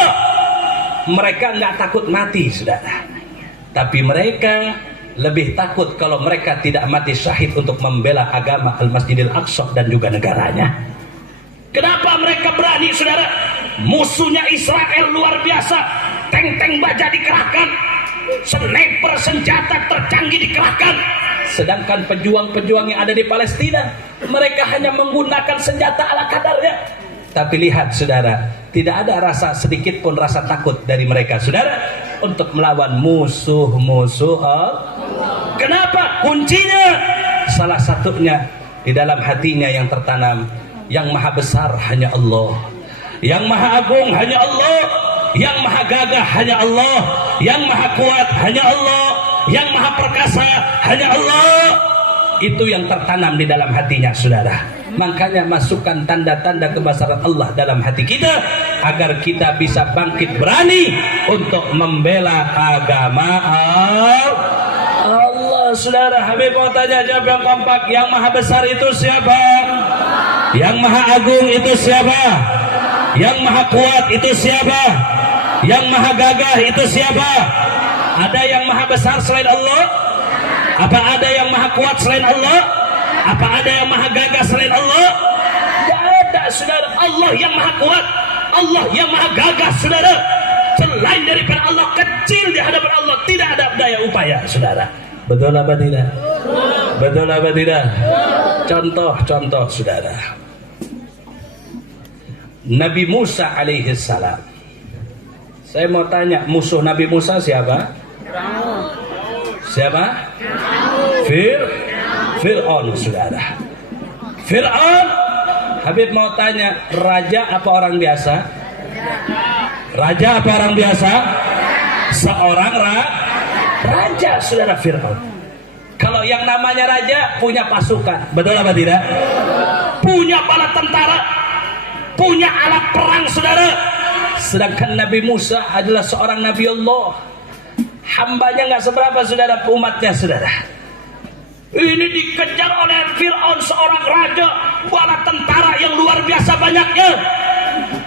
Mereka nggak takut mati saudara, tapi mereka lebih takut kalau mereka tidak mati syahid untuk membela agama Al-Masjidil Aqsa dan juga negaranya. Kenapa mereka berani saudara? Musuhnya Israel luar biasa, tank-tank baja dikerahkan, sniper senjata tercanggih dikerahkan. Sedangkan pejuang-pejuang yang ada di Palestina, mereka hanya menggunakan senjata ala kadarnya. Tapi lihat saudara, tidak ada rasa sedikit pun rasa takut dari mereka saudara untuk melawan musuh-musuh Allah. Kenapa? Kuncinya salah satunya di dalam hatinya yang tertanam, yang maha besar hanya Allah, yang maha agung hanya Allah, yang maha gagah hanya Allah, yang maha kuat hanya Allah, yang maha perkasa hanya Allah. Itu yang tertanam di dalam hatinya saudara. Makanya masukkan tanda-tanda kebesaran Allah dalam hati kita agar kita bisa bangkit berani untuk membela agama Allah saudara. Habib mau tanya, jawab yang kompak. Yang maha besar itu siapa? Yang maha agung itu siapa? Yang maha kuat itu siapa? Yang maha gagah itu siapa? Ada yang maha besar selain Allah? Apa ada yang maha kuat selain Allah? Apa ada yang maha gagah selain Allah? Tidak ada saudara. Allah yang maha kuat, Allah yang maha gagah saudara. Selain daripada Allah, kecil di hadapan Allah, tidak ada daya upaya saudara. Betul apa tidak? Betul apa tidak? Contoh saudara, Nabi Musa alaihi salam. Saya mau tanya, musuh Nabi Musa siapa? Siapa? Fir'aun saudara. Fir'aun, Habib mau tanya, raja apa orang biasa? Raja apa orang biasa? Seorang raja saudara Fir'aun. Kalau yang namanya raja punya pasukan, betul apa tidak? Punya bala tentara, punya alat perang saudara. Sedangkan Nabi Musa adalah seorang Nabi Allah, hambanya nggak seberapa saudara, umatnya saudara. Ini dikejar oleh Fir'aun, seorang raja, bala tentara yang luar biasa banyaknya.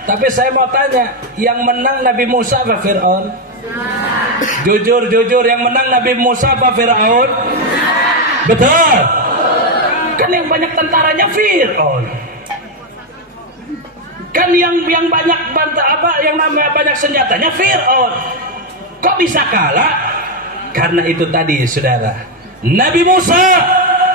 Tapi saya mau tanya, yang menang Nabi Musa apa Fir'aun? Jujur, yang menang Nabi Musa apa Fir'aun? Betul. Kan yang banyak tentaranya Fir'aun. Kan yang banyak yang namanya banyak senjatanya Fir'aun. Kok bisa kalah? Karena itu tadi saudara, Nabi Musa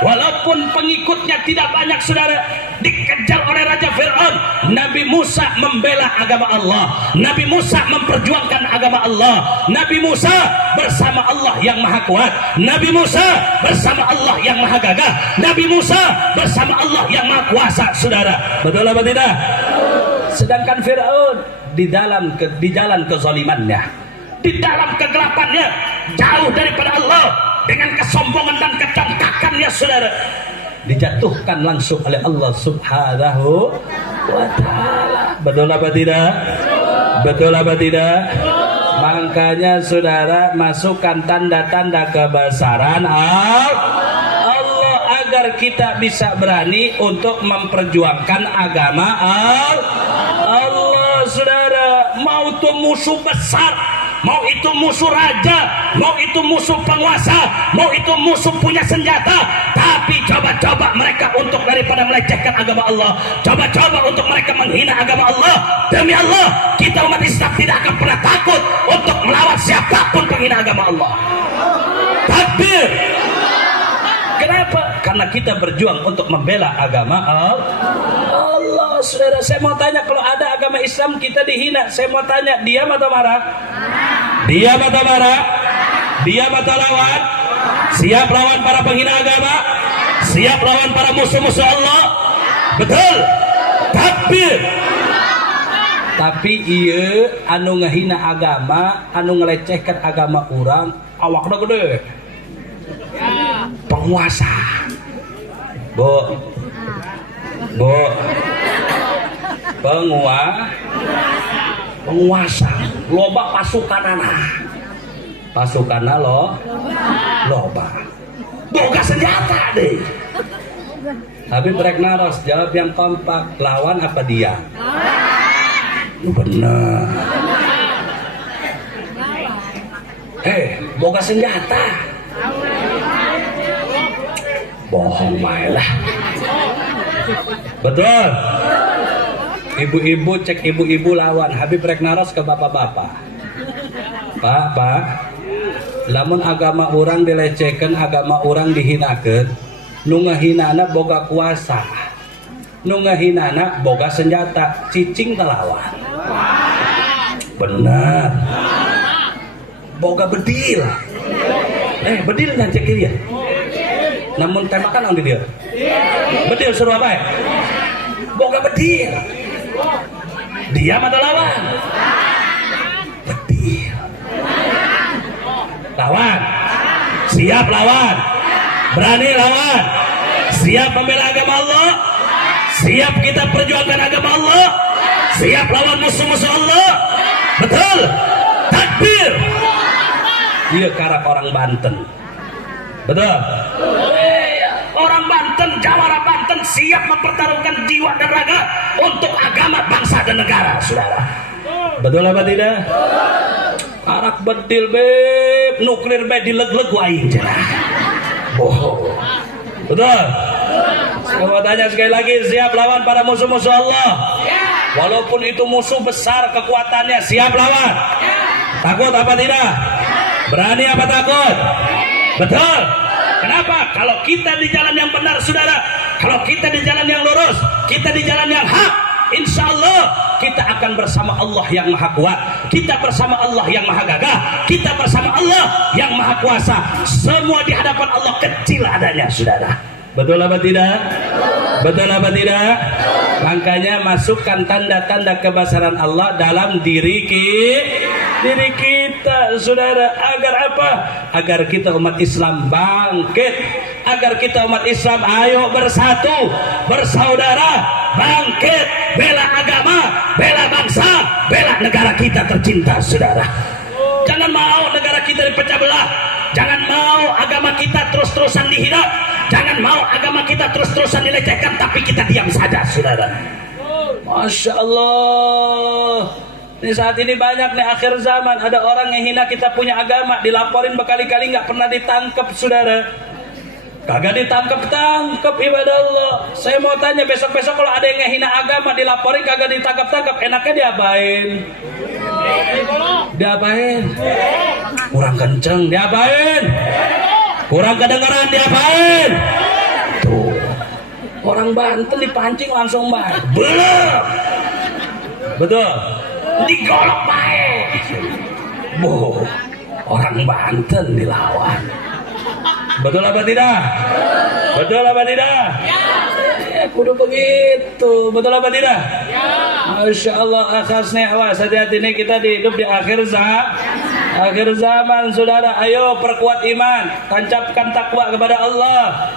walaupun pengikutnya tidak banyak saudara, dikejar oleh Raja Fir'aun, Nabi Musa membela agama Allah, Nabi Musa memperjuangkan agama Allah, Nabi Musa bersama Allah yang maha kuat, Nabi Musa bersama Allah yang maha gagah, Nabi Musa bersama Allah yang maha kuasa saudara. Betul apa tidak? Sedangkan Fir'aun di jalan kezalimannya, di dalam kegelapannya, jauh daripada Allah, saudara, dijatuhkan langsung oleh Allah Subhanahu wa ta'ala. Betul apa tidak? Betul apa tidak? Makanya saudara, masukkan tanda-tanda kebesaran Allah agar kita bisa berani untuk memperjuangkan agama Allah. Saudara, mau itu musuh besar, mau itu musuh raja, mau itu musuh penguasa, mau itu musuh punya senjata, tapi coba-coba mereka untuk daripada melecehkan agama Allah, coba-coba untuk mereka menghina agama Allah. Demi Allah, kita umat Islam tidak akan pernah takut untuk melawan siapapun penghina agama Allah. Takbir. Kenapa? Karena kita berjuang untuk membela agama Allah. Saudara, saya mau tanya, kalau ada agama Islam kita dihina, saya mau tanya, diam atau marah? Diam atau marah? Diam atau lawan? Siap lawan para penghina agama? Siap lawan para musuh-musuh Allah? Betul? Takbir. Tapi iya anu ngehina agama, anu ngelecehkan agama orang, awakna gede. Penguasa. Bu. Penguasa. Loba pasukanana loba. Boga senjata deh. Tapi brek naros, jawab yang kompak, lawan apa dia? Bener. Boga senjata. Bohong lah. Betul. Ibu-ibu cek ibu-ibu lawan. Habib rek naros ke bapak-bapak. Pak, lamun agama orang dilecehkan, agama orang dihinakeun, nu ngahinana boga kuasa, nu ngahinana boga senjata, cicing telawan. Benar. Boga bedil. Bedil dan cek dia. Namun tembakan on dia. Bedil suruh apa ya? Boga bedil. Diam atau lawan? Bedil. Lawan. Siap lawan. Berani lawan. Siap membela agama Allah. Siap kita perjuangkan agama Allah. Siap lawan musuh-musuh Allah. Betul. Takbir. Dia karak orang Banten. Betul. Orang Banten, Jawara Banten siap mempertaruhkan jiwa dan raga untuk agama, bangsa dan negara, saudara. Betul apa tidak? Arak bedil beb, nuklir beb dileg-leg waing cenah. Betul. Saya tanya sekali lagi, siap lawan para musuh-musuh Allah? Walaupun itu musuh besar kekuatannya, siap lawan? Takut apa tidak? Berani apa takut? Betul. Kenapa? Kalau kita di jalan yang benar, saudara, kalau kita di jalan yang lurus, kita di jalan yang hak, insya Allah kita akan bersama Allah yang maha kuat, kita bersama Allah yang maha gagah, kita bersama Allah yang maha kuasa. Semua di hadapan Allah kecil adanya, saudara. Betul apa tidak? Betul apa tidak? Makanya masukkan tanda-tanda kebesaran Allah dalam diri kita, saudara. Agar apa? Agar kita umat Islam bangkit, agar kita umat Islam ayo bersatu, bersaudara, bangkit, bela agama, bela bangsa, bela negara kita tercinta, saudara. Jangan mau negara kita dipecah belah, jangan mau agama kita terus-terusan dihina, jangan mau agama kita terus-terusan dilecehkan, tapi kita diam saja, saudara. Masya Allah. Ini saat ini banyak nih, akhir zaman ada orang yang hina kita punya agama, dilaporin berkali-kali nggak pernah ditangkap, saudara. Kagak ditangkap ibadah Allah. Saya mau tanya, besok-besok kalau ada yang ngehina agama dilaporin kagak ditangkap, enaknya diapain? Diapain? Kurang kenceng, diapain? Kurang kedengaran, diapain? Tuh, orang Banten dipancing langsung baik. Belum. Betul. Digolok baik. Orang Banten dilawan. Betul apa tidak? Betul apa tidak? Ya, kudu begitu. Betul apa tidak? Ya. Masya Allah, akhasnya awas, hati-hati nih, kita hidup di akhir zaman, saudara. Ayo perkuat iman, tancapkan takwa kepada Allah.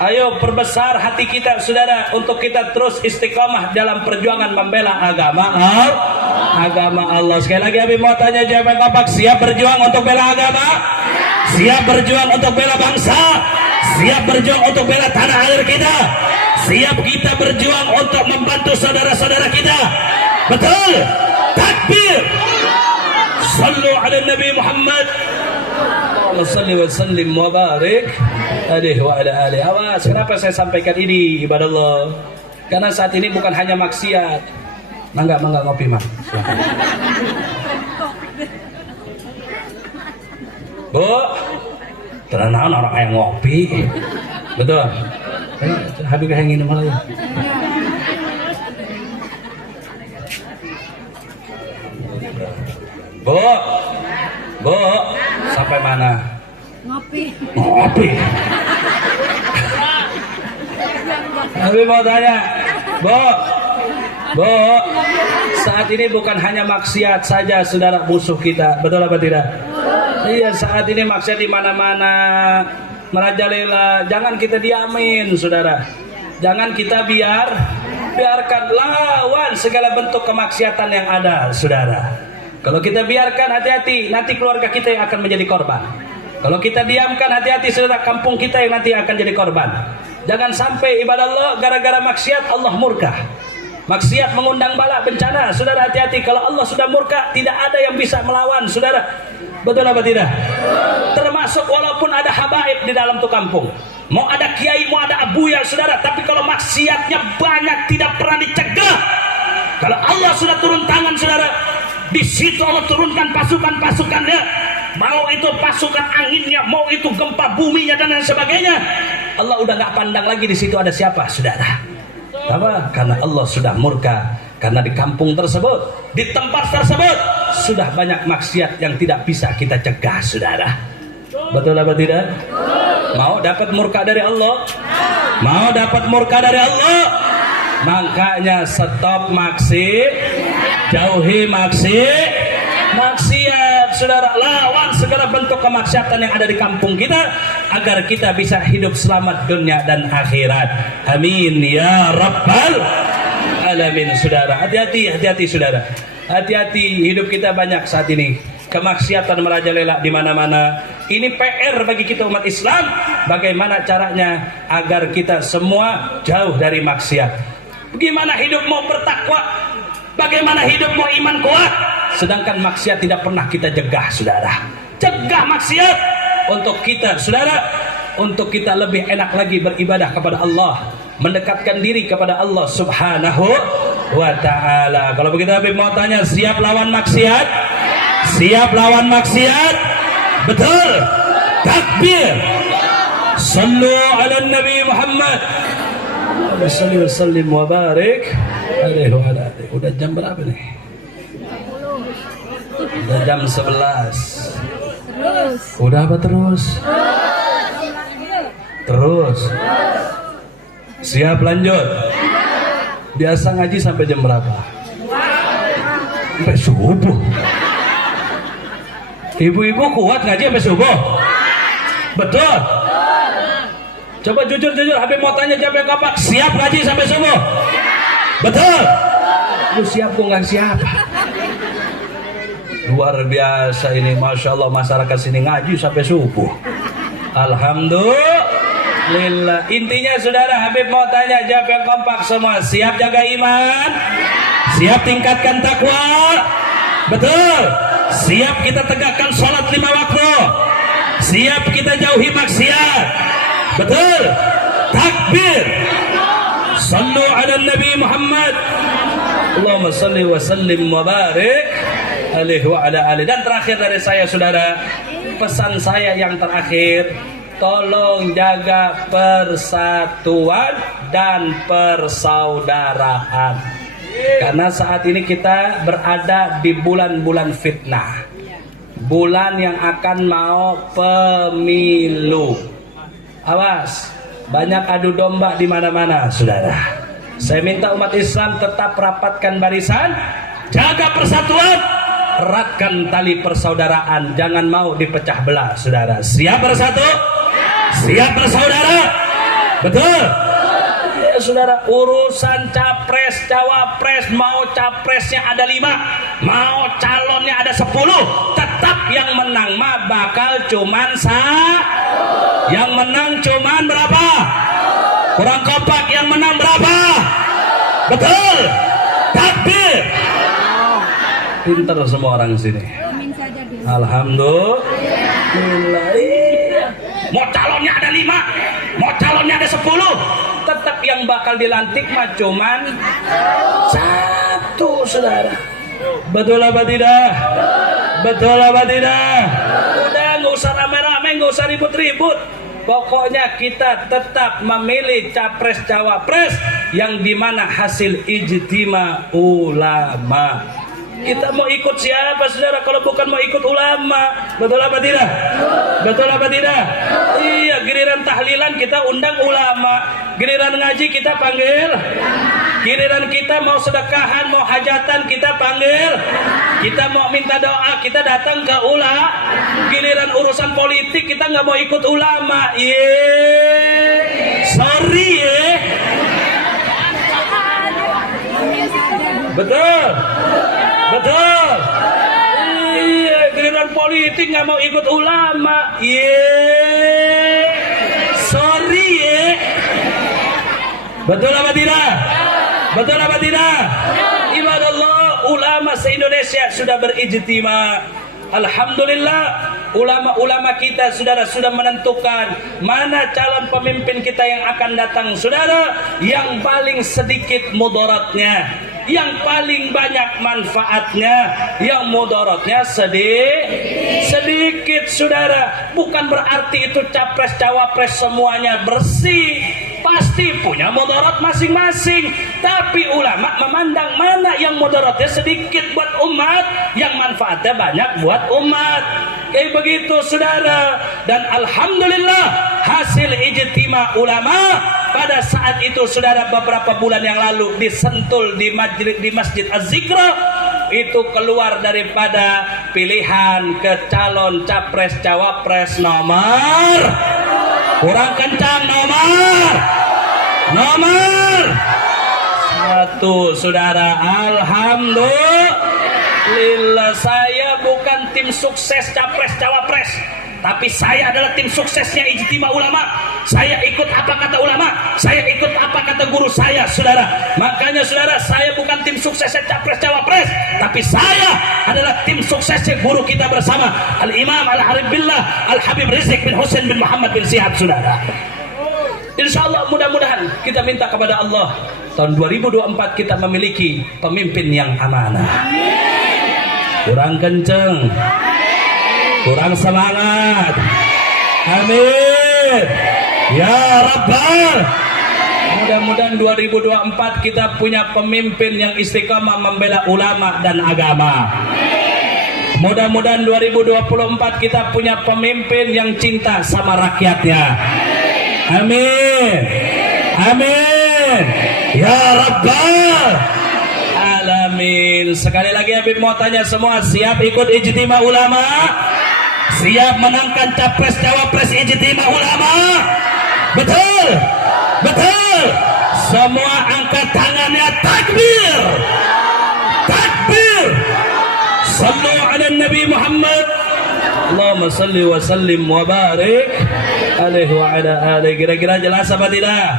Ayo perbesar hati kita saudara untuk kita terus istiqomah dalam perjuangan membela agama Allah. Sekali lagi Habib mau tanya jawab kompak, siap berjuang untuk bela agama? Siap berjuang untuk bela bangsa? Siap berjuang untuk bela tanah air kita? Siap kita berjuang untuk membantu saudara-saudara kita? Betul? Takbir! Sallu ala Nabi Muhammad. Allahumma salli wa sallim wa barik alaihi wa ala alihi. Awas, kenapa saya sampaikan ini ibadah Allah? Karena saat ini bukan hanya maksiat. Mangga ngopi, Mak. Bu, tenan orang yang ngopi. Betul. Habis yang ini malah. Bu, sampai mana? Ngopi. Tapi mau tanya, Bu, saat ini bukan hanya maksiat saja saudara musuh kita, betul apa tidak? Iya, saat ini maksiat di mana-mana, merajalela. Jangan kita diamin, saudara. Jangan kita biarkan, lawan segala bentuk kemaksiatan yang ada, saudara. Kalau kita biarkan, hati-hati, nanti keluarga kita yang akan menjadi korban. Kalau kita diamkan, hati-hati saudara, kampung kita yang nanti akan jadi korban. Jangan sampai ibadah Allah gara-gara maksiat Allah murka. Maksiat mengundang bala bencana, saudara, hati-hati. Kalau Allah sudah murka, tidak ada yang bisa melawan, saudara. Betul apa tidak? Termasuk walaupun ada habaib di dalam tuh kampung, mau ada kiai, mau ada abuya, saudara, tapi kalau maksiatnya banyak tidak pernah dicegah. Kalau Allah sudah turun tangan, saudara, di situ Allah turunkan pasukan-pasukannya, mau itu pasukan anginnya, mau itu gempa buminya dan lain sebagainya. Allah udah nggak pandang lagi di situ ada siapa, saudara. Apa? Karena Allah sudah murka. Karena di kampung tersebut, di tempat tersebut sudah banyak maksiat yang tidak bisa kita cegah, saudara. Betul apa tidak? Mau dapat murka dari Allah? Mau dapat murka dari Allah? Makanya stop maksiat, jauhi maksiat, saudara. Lawan segala bentuk kemaksiatan yang ada di kampung kita agar kita bisa hidup selamat dunia dan akhirat. Amin ya rabbal alamin, saudara. Hati-hati saudara. Hati-hati, hidup kita banyak saat ini kemaksiatan merajalela di mana-mana. Ini PR bagi kita umat Islam. Bagaimana caranya agar kita semua jauh dari maksiat? Bagaimana hidup mau bertakwa? Bagaimana hidup mau iman kuat? Sedangkan maksiat tidak pernah kita cegah, saudara. Cegah maksiat untuk kita, saudara, untuk kita lebih enak lagi beribadah kepada Allah, mendekatkan diri kepada Allah Subhanahu wa ta'ala. Kalau begitu Habib mau tanya, siap lawan maksiat? Siap lawan maksiat? Betul. Takbir. Sallu ala Nabi Muhammad. Sallallahu sallim wa barik alaihi wa ala alihi. Udah jam berapa nih? Udah jam 11. Udah apa terus? Terus. Siap lanjut. Biasa ngaji sampai jam berapa? Sampai subuh. Ibu-ibu kuat ngaji sampai subuh? Betul. Coba jujur, Habib mau tanya jawab yang kompak. Siap ngaji sampai subuh? Betul. Lu siap, gua nggak siap. Luar biasa ini, masya Allah, masyarakat sini ngaji sampai subuh. Alhamdulillah. Intinya saudara, Habib mau tanya jawab yang kompak semua. Siap jaga iman? Siap tingkatkan takwa? Betul. Siap kita tegakkan sholat 5 waktu? Siap kita jauhi maksiat? Betul. Takbir. Sallu ala Nabi Muhammad. Allahumma salli wa sallim wa barik alaihi wa ala alihi. Dan terakhir dari saya, saudara, pesan saya yang terakhir, tolong jaga persatuan dan persaudaraan. Karena saat ini kita berada di bulan-bulan fitnah, bulan yang akan mau pemilu. Awas, banyak adu domba di mana-mana, saudara. Saya minta umat Islam tetap rapatkan barisan, jaga persatuan, eratkan tali persaudaraan, jangan mau dipecah belah, saudara. Siap bersatu? Siap bersaudara? Betul? Ya, saudara, urusan capres, cawapres, mau capresnya ada 5, mau calonnya ada 10, tetap yang menang mah bakal cuman yang menang cuman berapa? Kurang kompak, yang menang berapa? Betul? Takbir. Pinter semua orang sini. Alhamdulillah. Mau calonnya ada 5, mau calonnya ada 10, tetap yang bakal dilantik mah cuman 1, saudara. Betul apa tidak? Betul apa tidak? Udah, nggak usah rame-rame, nggak usah ribut-ribut. Pokoknya kita tetap memilih capres cawapres yang dimana hasil ijtima ulama. Kita mau ikut siapa, saudara, kalau bukan mau ikut ulama? Betul apa tidak? Betul apa tidak? Iya, giliran tahlilan kita undang ulama, giliran ngaji kita panggil, giliran kita mau sedekahan, mau hajatan kita panggil, kita mau minta doa kita datang ke ulama, giliran urusan politik kita nggak mau ikut ulama. Sorry ya. Betul. Betul. Iya, giliran politik nggak mau ikut ulama. Sorry ya. Betul apa tidak? Betul apa tidak? Ibadallah, ulama se-Indonesia sudah berijtima. Alhamdulillah, ulama-ulama kita, saudara, sudah menentukan mana calon pemimpin kita yang akan datang, saudara, yang paling sedikit mudaratnya, yang paling banyak manfaatnya, yang mudaratnya sedikit, saudara. Bukan berarti itu capres cawapres semuanya bersih, pasti punya mudarat masing-masing. Tapi ulama memandang mana yang mudaratnya sedikit buat umat, yang manfaatnya banyak buat umat. Kayak begitu, saudara. Dan alhamdulillah, hasil ijtima ulama pada saat itu, saudara, beberapa bulan yang lalu di Sentul, di Masjid Az-Zikra, itu keluar daripada pilihan ke calon capres cawapres nomor, kurang kencang, nomor 1, saudara. Alhamdulillah, saya bukan tim sukses capres cawapres, tapi saya adalah tim suksesnya ijtima ulama. Saya ikut apa kata ulama, saya ikut apa kata guru saya, saudara. Makanya, saudara, saya bukan tim suksesnya capres cawapres, tapi saya adalah tim suksesnya guru kita bersama, Al-Imam Al-Arif Billah Al-Habib Rizik bin Husain bin Muhammad bin Syihab, saudara. Insyaallah, mudah-mudahan kita minta kepada Allah tahun 2024 kita memiliki pemimpin yang amanah. Kurang kenceng, kurang semangat. Amin ya Rabbal. Mudah-mudahan 2024 kita punya pemimpin yang istiqamah membela ulama dan agama. Mudah-mudahan 2024 kita punya pemimpin yang cinta sama rakyatnya. Amin. Amin ya Rabbal alamin. Sekali lagi Habib mau tanya semua, siap ikut ijtima ulama? Siap menangkan capres cawapres ijtima ulama? Betul? Betul? Semua angkat tangannya, takbir. Takbir. Sallu ala Nabi Muhammad. Allahumma salli wa sallim wa barik alaihi wa ala alihi. Kira-kira jelas apa tidak?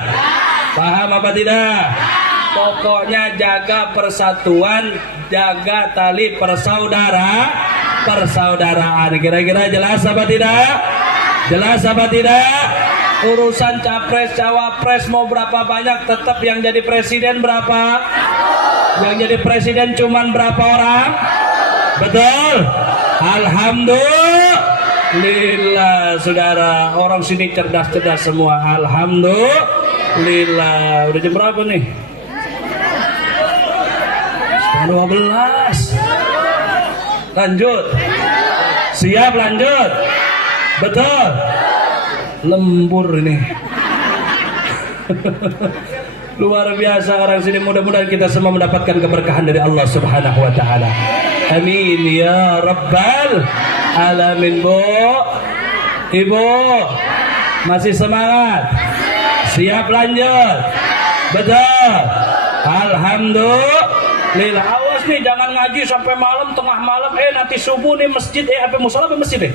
Paham apa tidak? Pokoknya jaga persatuan, jaga tali persaudaraan. Kira-kira jelas apa tidak? Jelas apa tidak? Urusan capres cawapres mau berapa banyak, tetap yang jadi presiden berapa? Yang jadi presiden cuman berapa orang? Betul? Alhamdulillah, saudara. Orang sini cerdas-cerdas semua. Alhamdulillah. Udah jam berapa nih? 12. Lanjut. Siap, lanjut. Betul. Lembur ini. Luar biasa orang sini. Mudah-mudahan kita semua mendapatkan keberkahan dari Allah Subhanahu wa taala. Amin ya Rabbal alamin. Bu, Ibu, masih semangat? Siap lanjut. Betul. Alhamdulillah. Awas nih jangan ngaji sampai malam, tengah malam. Nanti subuh nih masjid. Apa musola apa masjid nih?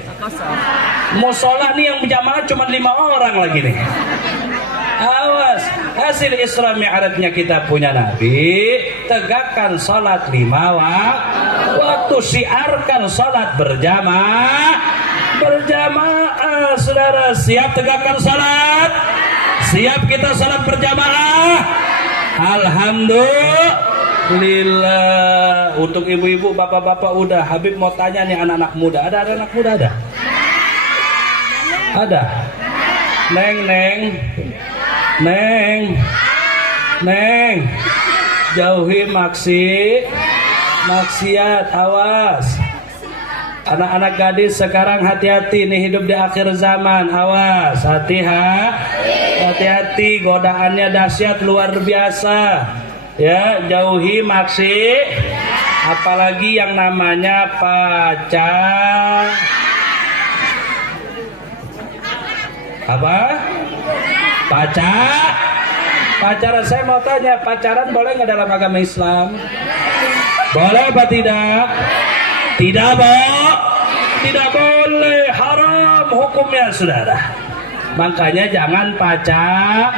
Musola nih yang berjamaah cuma 5 orang lagi nih. Awas. Hasil Isra Mi'rajnya kita punya Nabi. Tegakkan salat 5 waktu. Siarkan salat berjamaah. Saudara, siap tegakkan salat? Siap kita salat berjamaah? Alhamdulillah. Untuk ibu-ibu, bapak-bapak udah. Habib mau tanya nih anak-anak muda. Ada anak muda ada? Ada. Neng. Jauhi maksiat, awas. Anak-anak gadis sekarang hati-hati nih, hidup di akhir zaman, awas, hati-hati, godaannya dahsyat luar biasa. Ya, jauhi apalagi yang namanya pacaran. Saya mau tanya, pacaran boleh nggak dalam agama Islam? Boleh apa tidak? Tidak boleh, haram hukumnya, saudara. Makanya jangan pacaran.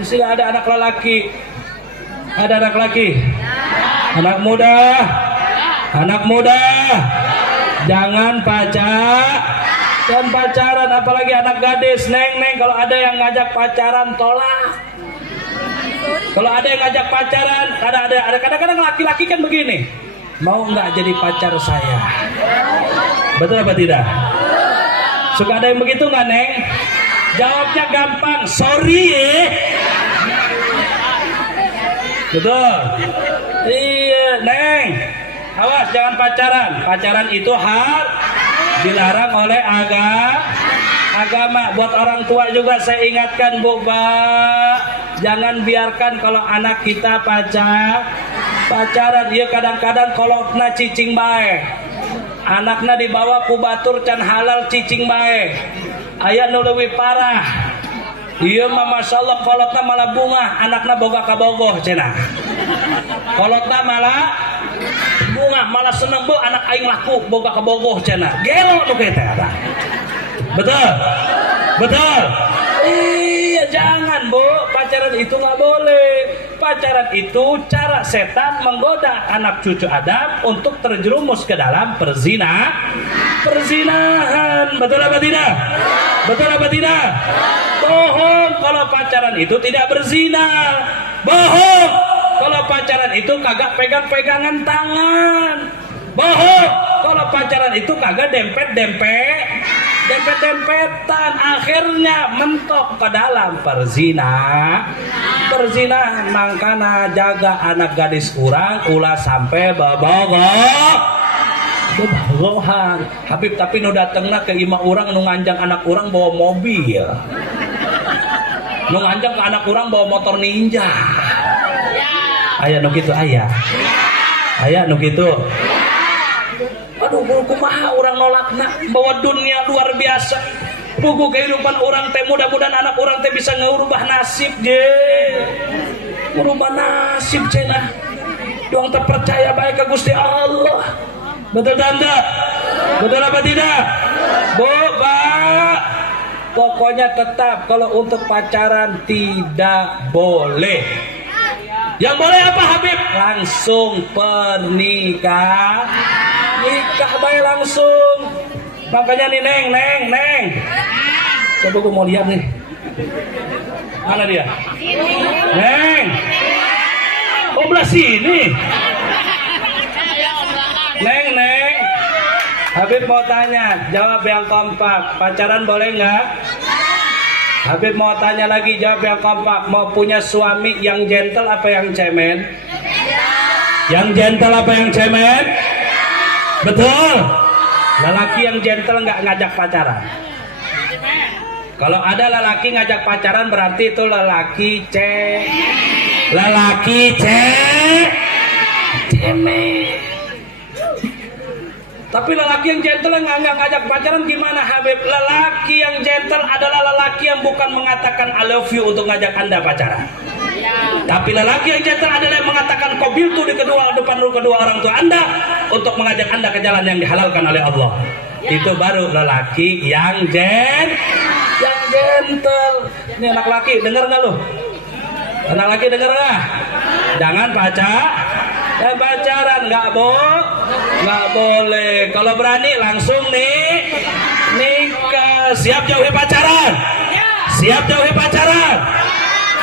Di sini ada anak lelaki, anak muda, jangan pacaran, apalagi anak gadis. Neng, kalau ada yang ngajak pacaran tolak. Kalau ada yang ngajak pacaran, kadang-kadang laki-laki kan begini, mau nggak jadi pacar saya? Betul apa tidak? Suka ada yang begitu nggak, Neng? Jawabnya gampang, sorry ya. Betul. Iya, Neng. Awas jangan pacaran. Pacaran itu dilarang oleh agama. Buat orang tua juga saya ingatkan, Bu, jangan biarkan kalau anak kita pacaran. Dia kadang-kadang kolotna cicing bae. Anaknya dibawa ku batur can halal cicing bae. Aya nu leuwih parah. Ieu mah masyaallah kolotna malah bunga, anakna boga kabogoh cenah. Kolotna malah bunga, malah seneng, Bu, anak aing laku boga kabogoh cenah. Gelo nu kieu teh. Betul. Iya, jangan, Bu. Pacaran itu nggak boleh. Pacaran itu cara setan menggoda anak cucu Adam untuk terjerumus ke dalam perzinahan. Betul apa tidak? Bohong kalau pacaran itu tidak berzina. Bohong kalau pacaran itu kagak pegang-pegangan tangan. Bohong kalau pacaran itu kagak dempet-dempetan, akhirnya mentok ke dalam perzinahan. Mangkana jaga anak gadis ulah sampai bobogohan. Habib, tapi nu datengna ke imah urang nu nganjang anak urang bawa mobil, nu nganjang ke anak urang bawa motor ninja. Aya nu kitu, aya nu kitu. Aduh, kumaha orang nolakna, bawa dunia luar biasa. Pugu kehidupan orang teh, mudah-mudahan anak orang teh bisa ngurubah nasib cenah. Doang terpercaya baik ke Gusti Allah. Betul tanda? Betul apa tidak? Bu, Pak, pokoknya tetap kalau untuk pacaran tidak boleh. Yang boleh apa, Habib? Langsung nikah baik langsung. Makanya nih, Neng. Coba gue mau lihat nih. Mana dia? Neng. Oh, belah sini. Neng. Habib mau tanya, jawab yang kompak. Pacaran boleh nggak? Habib mau tanya lagi, jawab yang kompak. Mau punya suami yang gentle apa yang cemen? Yang gentle apa yang cemen? Betul. Lelaki yang gentle nggak ngajak pacaran. Kalau ada lelaki ngajak pacaran berarti itu lelaki cemen. Tapi lelaki yang gentle yang nggak ngajak pacaran gimana Habib? Lelaki yang gentle adalah lelaki yang bukan mengatakan I love you untuk ngajak Anda pacaran. Tapi lelaki yang gentle adalah yang mengatakan qabiltu di depan kedua orang tua Anda untuk mengajak Anda ke jalan yang dihalalkan oleh Allah. Itu baru lelaki yang gentle. Ini anak laki, dengar nggak lu? Anak laki dengar nggak? Jangan pacaran, nggak boleh. Kalau berani langsung nikah. Siap jauhi pacaran? Siap jauhi pacaran?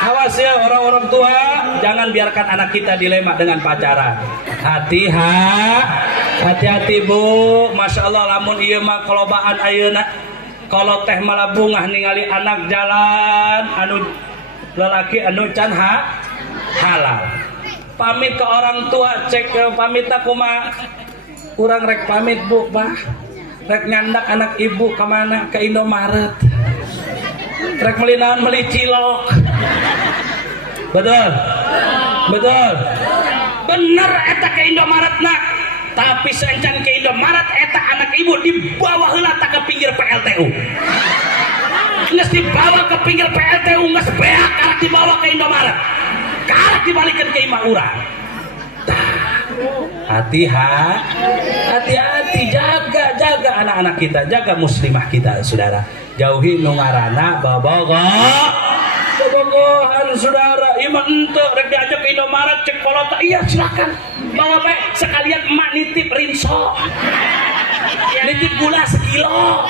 Awas ya orang-orang tua, jangan biarkan anak kita dilema dengan pacaran. Hati-hati Bu. Masya Allah lamun ieu mah kolobaan ayeuna. Kalau teh malah bungah ningali anak jalan anu lelaki anu can halal. Pamit ke orang tua, cek pamit kumaha. Urang rek pamit Bu, Pak. Rek nyandak anak ibu kemana? Ke Indomaret. Rek meli cilok. Betul. Bener eta ke Indomaret nak. Tapi sencan ke Indomaret eta anak ibu dibawa heula ke pinggir PLTU. Nges dibawa ke pinggir PLTU, nges beak karek dibawa ke Indomaret. Karek dibalikkan ke imah urang. Hati-hati, jaga anak-anak kita, jaga muslimah kita, saudara. Jauhi nu ngaranna bobogohan, saudara. Imah ente rek diajak ke Indomaret cek kolota, iya silakan. Bawa bae sekalian emak nitip rinso. Nitip gula sekilo.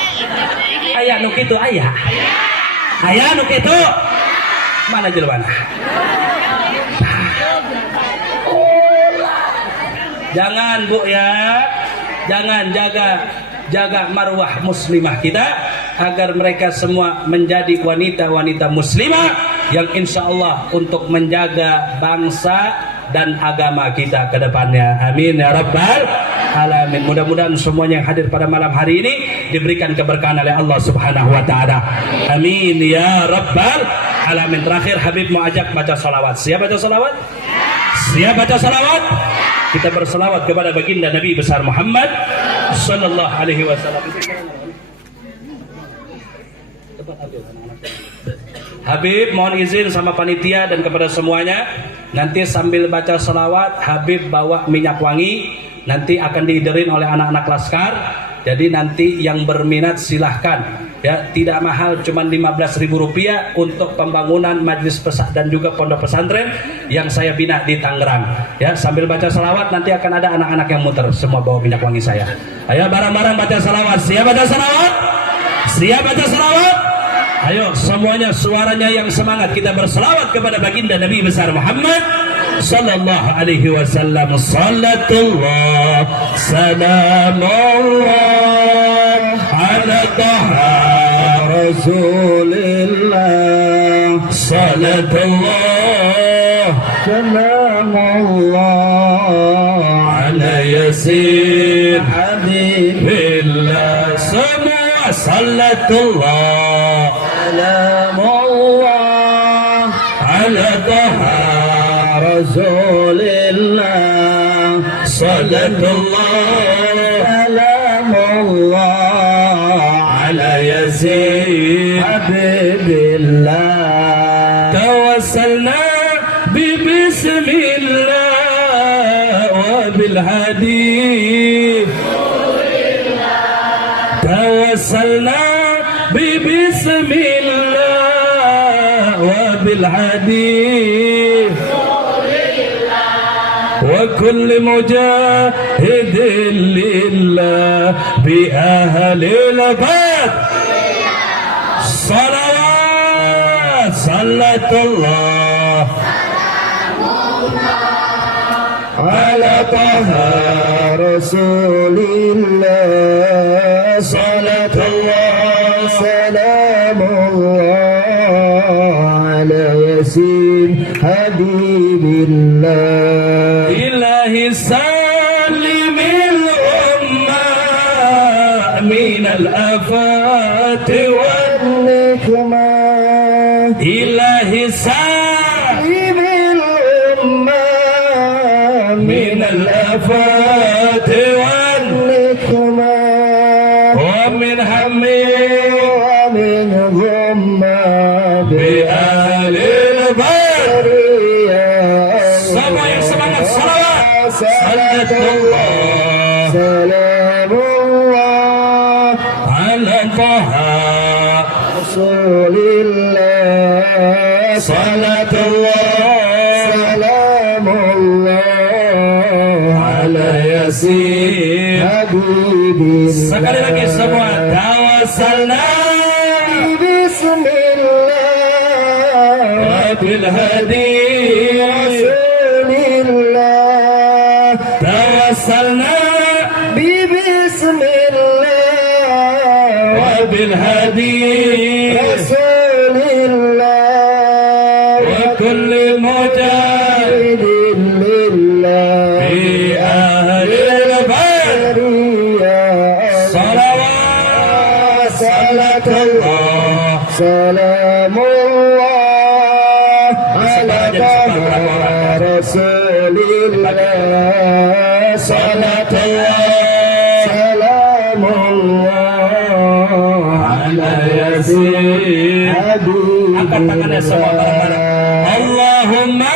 Aya nu kitu aya. Aya nu kitu. Mana jelema? Jangan Bu ya, jangan jaga marwah muslimah kita agar mereka semua menjadi wanita-wanita muslimah yang insya Allah untuk menjaga bangsa dan agama kita ke depannya. Amin ya rabbal alamin. Mudah-mudahan semuanya yang hadir pada malam hari ini diberikan keberkahan oleh Allah Subhanahu wa taala. Amin ya rabbal alamin. Terakhir Habib mau ajak baca salawat. Siap baca salawat? Siap baca salawat? Kita berselawat kepada baginda Nabi besar Muhammad sallallahu alaihi wasallam. Habib mohon izin sama panitia dan kepada semuanya, nanti sambil baca selawat Habib bawa minyak wangi, nanti akan diiderin oleh anak-anak laskar. Jadi nanti yang berminat silahkan ya, tidak mahal, cuma Rp15.000 untuk pembangunan majlis dan juga pondok pesantren yang saya bina di Tangerang ya. Sambil baca selawat nanti akan ada anak-anak yang muter semua bawa minyak wangi saya. Ayo bareng-bareng baca selawat. Siap baca selawat? Siap baca selawat? Ayo semuanya suaranya yang semangat, kita berselawat kepada baginda Nabi besar Muhammad sallallahu alaihi wasallam. Salatullah salamullah ala taha rasulillah. Salatullah salamullah ala yasin habibillah. Semua salatullah salamullah ala taha rasulillah. Salatullah salamullah ala yasin habibillah. Tawassalna bismillah wa bil hadi. Tawassalna bismillah wa bil hadi wa kulli mujahidin lillah bi ahlil bait. Salawat salatullah ala taha rasulillah. Salatullah salamullah ala yasin habibillah. Ilahi salimil ummah minal afati wal nikmah. Ilahi salimil ummah minal afati wal nikmah. بأهل البر Semua yang semangat salawat Salatullah Salamullah Ala Taha Rasulillah Salatullah Salamullah Ala Yasin Habibillah Sekali lagi semua Tawassalna Bismillah Bil hadi Rasulillah Tawassalna Bismillah Wabil hadi Rasulillah Wa kulli mujahidin lillah Bi ahlil bayt Salawat Salatullah Salamullah Ala Rasulillah Salatullah Salamullah Ala Yasin Angkat tangannya semua bareng-bareng Allahumma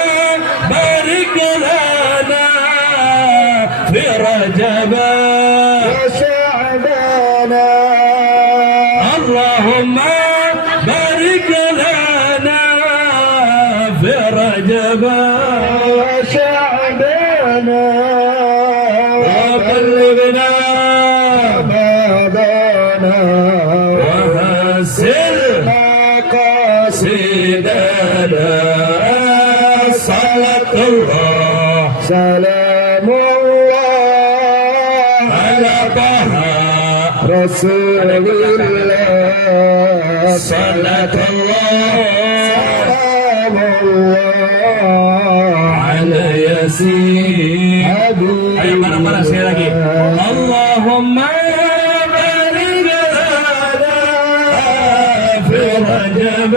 barik lana Fi Rajab Wa Sya'bana Allahumma barik lana Fi Rajab Wa Sya'bana Wa ballibna Ramadana Wa hasil maqasidana Salatullah Salamullah Ala Taha Rasulillah Salatullah Salamullah Ala Yasin Ayo bareng-bareng sekali lagi Allahumma barik lana Fi Rajab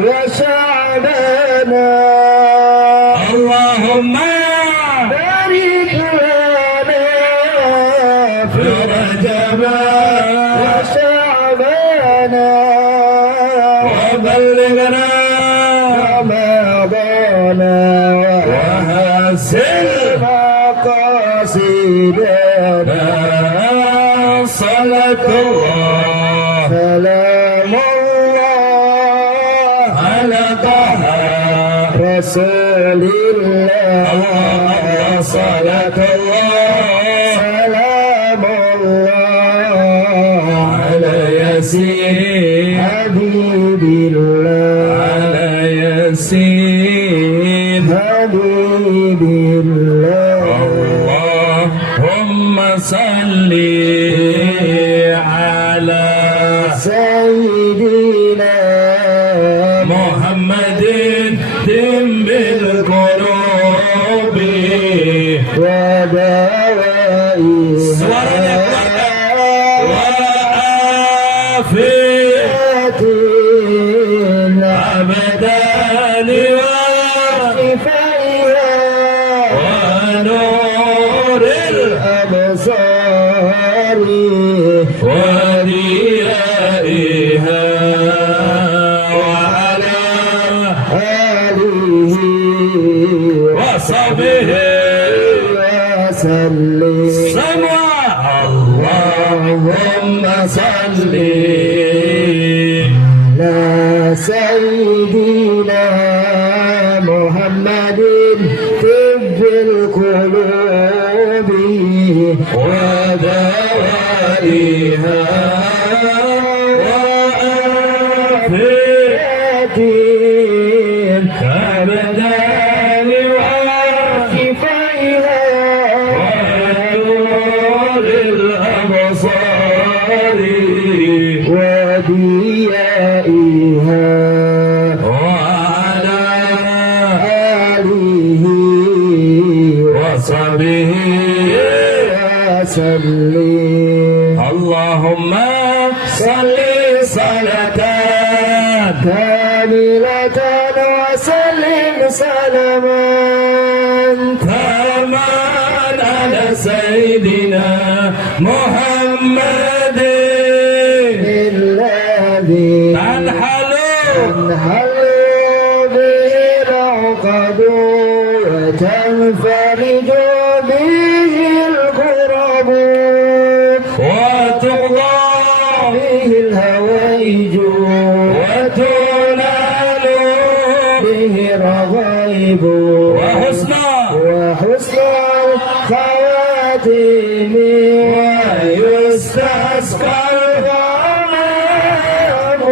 Wa Sya'bana Allahumma barik lana Fi Rajab Wa Sya'bana Wa ballighna Ramadana Wa hasil maqasidana Salatullah Salamullah Ala Taha Rasulillah Salatullah Salamullah Ala Yasin Habibillah Ala Yasin Habibillah Allahumma salli ala Sayyidina Muhammadin Dimbil qulubi Wa dawai Suaranya keluarkan Wa afiyatin Abadani wa kifayah Wa nuril absari Wa diyaiha Wa ala alihi Wa sahbihi Wa sallim Semua Allahumma salli Ala Sayyidina Muhammadin Tibbil qulubi Wa dawaiha Wa afiyatin Abadani wa kifayha Wa nuril absari Wa diyaiha Wa ala alihi Wa sahbihi Wa sallim Allahumma salli salatan kamilatan wa sallim salaman taman ala sayyidina Muhammadin الذي تنحل تنحل به العقد وتنفرج به الكرب وتقضى به الهوائج وتنال به الرغائب وحسن الخواتم ويستسقى الغمام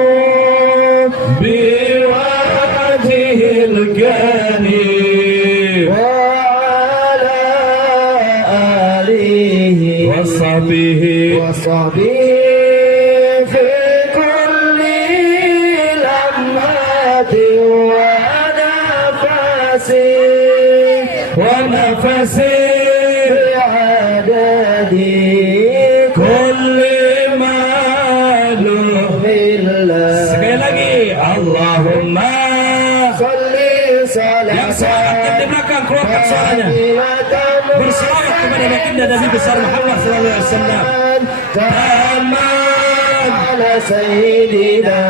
بوجهه الكريم وعلى آله وصحبه وصحبه في كل لمحة ونفس ونفس بعدد كل ما له. بالله Sekali lagi, Allahumma. صل Yang semangat di belakang keluarkan suaranya. Berselawat kepada baginda Nabi besar Muhammad sallallahu alaihi wasallam. Taman على سيدنا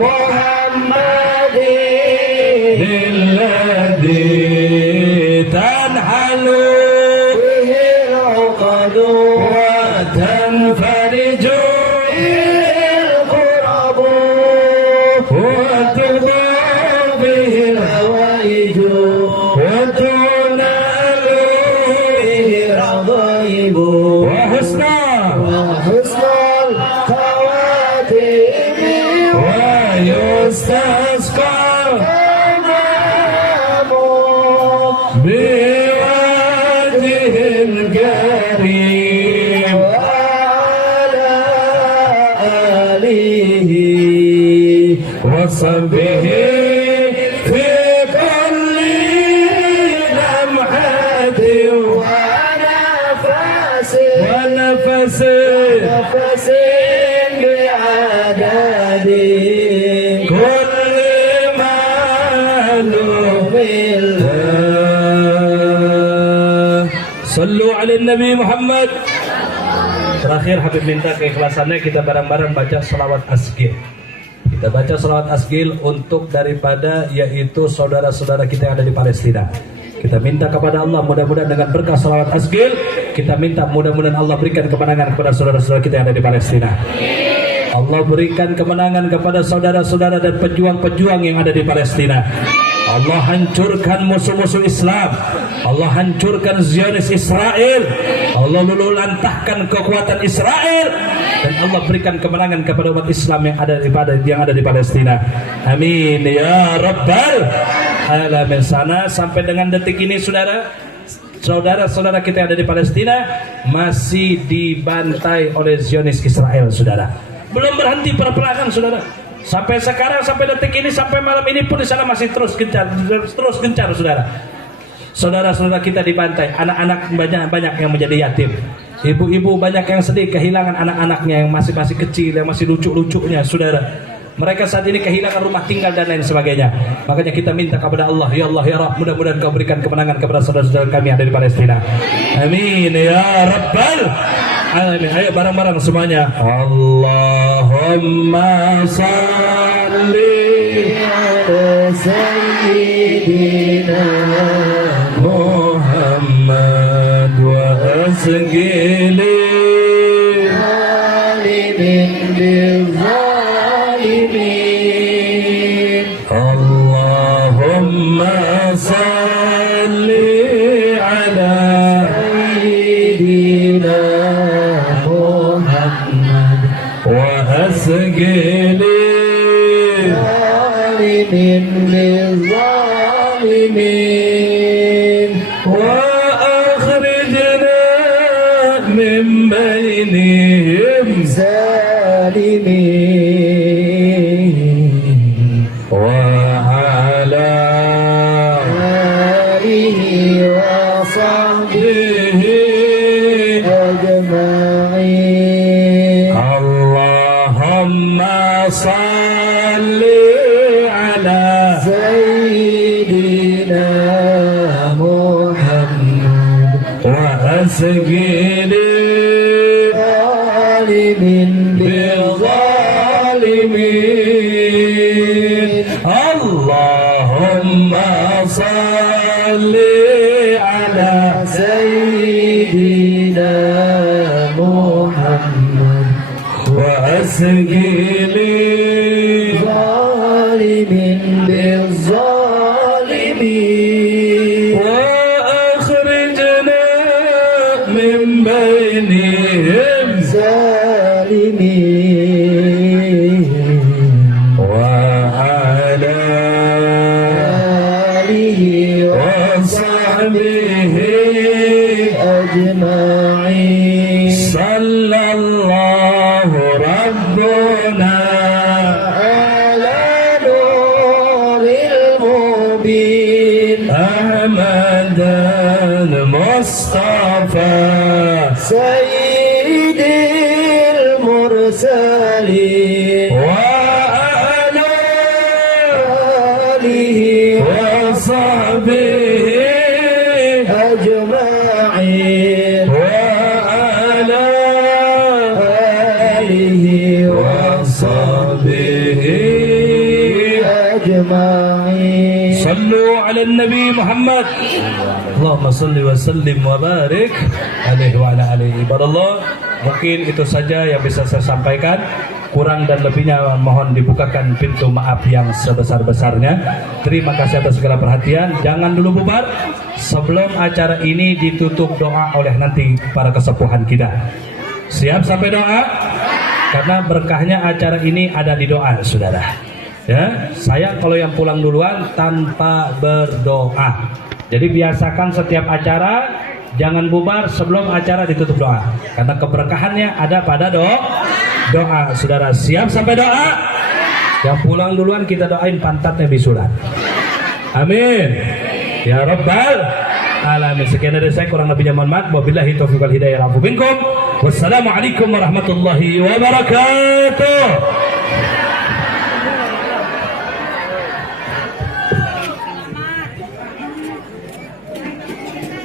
محمد lilladzi tanhalu به العقد wa tanfariju الكرب wa tuqda bihi الهوائج وتنال به الرغائب wa husna وحسن الخواتم wa yustasqa والغمام بوجه الكريم وعلى آله وصحبه في كل لمحة ونفس ونفس نفس بعدد كل ما له. Sallu ala Nabi Muhammad. Terakhir Habib minta keikhlasannya kita bareng-bareng baca salawat asgil. Kita baca salawat asgil untuk daripada yaitu saudara-saudara kita yang ada di Palestina. Kita minta kepada Allah mudah-mudahan dengan berkah salawat asgil kita minta mudah-mudahan Allah berikan kemenangan kepada saudara-saudara kita yang ada di Palestina. Allah berikan kemenangan kepada saudara-saudara dan pejuang-pejuang yang ada di Palestina. Allah hancurkan musuh-musuh Islam. Allah hancurkan Zionis Israel. Allah luluh lantahkan kekuatan Israel dan Allah berikan kemenangan kepada umat Islam yang ada di Palestina. Amin ya rabbal alamin. Sana sampai dengan detik ini saudara-saudara kita yang ada di Palestina masih dibantai oleh Zionis Israel, saudara. Belum berhenti perperangan, saudara. Sampai sekarang, sampai detik ini, sampai malam ini pun di sana masih terus gencar, saudara. Saudara-saudara kita dibantai, anak-anak banyak yang menjadi yatim. Ibu-ibu banyak yang sedih kehilangan anak-anaknya yang masih kecil, yang masih lucu-lucunya, saudara. Mereka saat ini kehilangan rumah tinggal dan lain sebagainya. Makanya kita minta kepada Allah, ya Allah ya Rabb, mudah-mudahan Kau berikan kemenangan kepada saudara-saudara kami yang ada di Palestina. Amin ya Rabbal alamin. Ayo bareng-bareng semuanya. Allahumma salli على سيدنا Muhammad wa asgili ظالم بالظالمين Allahumma salli ala سيدنا محمد wa asgili ظالم بالظالمين وأخرجنا من بينهم سالمين وعلى آله وصحبه به أجمعين اللهم صل على سيدنا محمد وأسجد ظالم بالظالمين اللهم صل على سيدنا محمد وأسقني ظالم بالظالمين وأخرجنا من بينهم سالمين وعلى آله وصحبه أجمعين صلى الله ربنا على نور المبين أحمد المصطفى سيد المرسلين وعلى آله وصحبه أجمعين وعلى آله وصحبه أجمعين صلوا على النبي محمد Allahumma salli wa sallim wa barik alaihi wa ala alihi ibadallah. Mungkin itu saja yang bisa saya sampaikan. Kurang dan lebihnya mohon dibukakan pintu maaf yang sebesar-besarnya. Terima kasih atas segala perhatian. Jangan dulu bubar sebelum acara ini ditutup doa oleh nanti para kesepuhan kita. Siap sampai doa? Karena berkahnya acara ini ada di doa, saudara. Ya, saya kalau yang pulang duluan tanpa berdoa. Jadi biasakan setiap acara jangan bubar sebelum acara ditutup doa. Karena keberkahannya ada pada doa. Saudara siap sampai doa? Yang pulang duluan kita doain pantatnya bisulan. Amin. Ya Rabbal alamin. Sekian dari saya, kurang lebihnya mohon maaf. Wabillahi taufiq wal hidayah. Wassalamualaikum warahmatullahi wabarakatuh.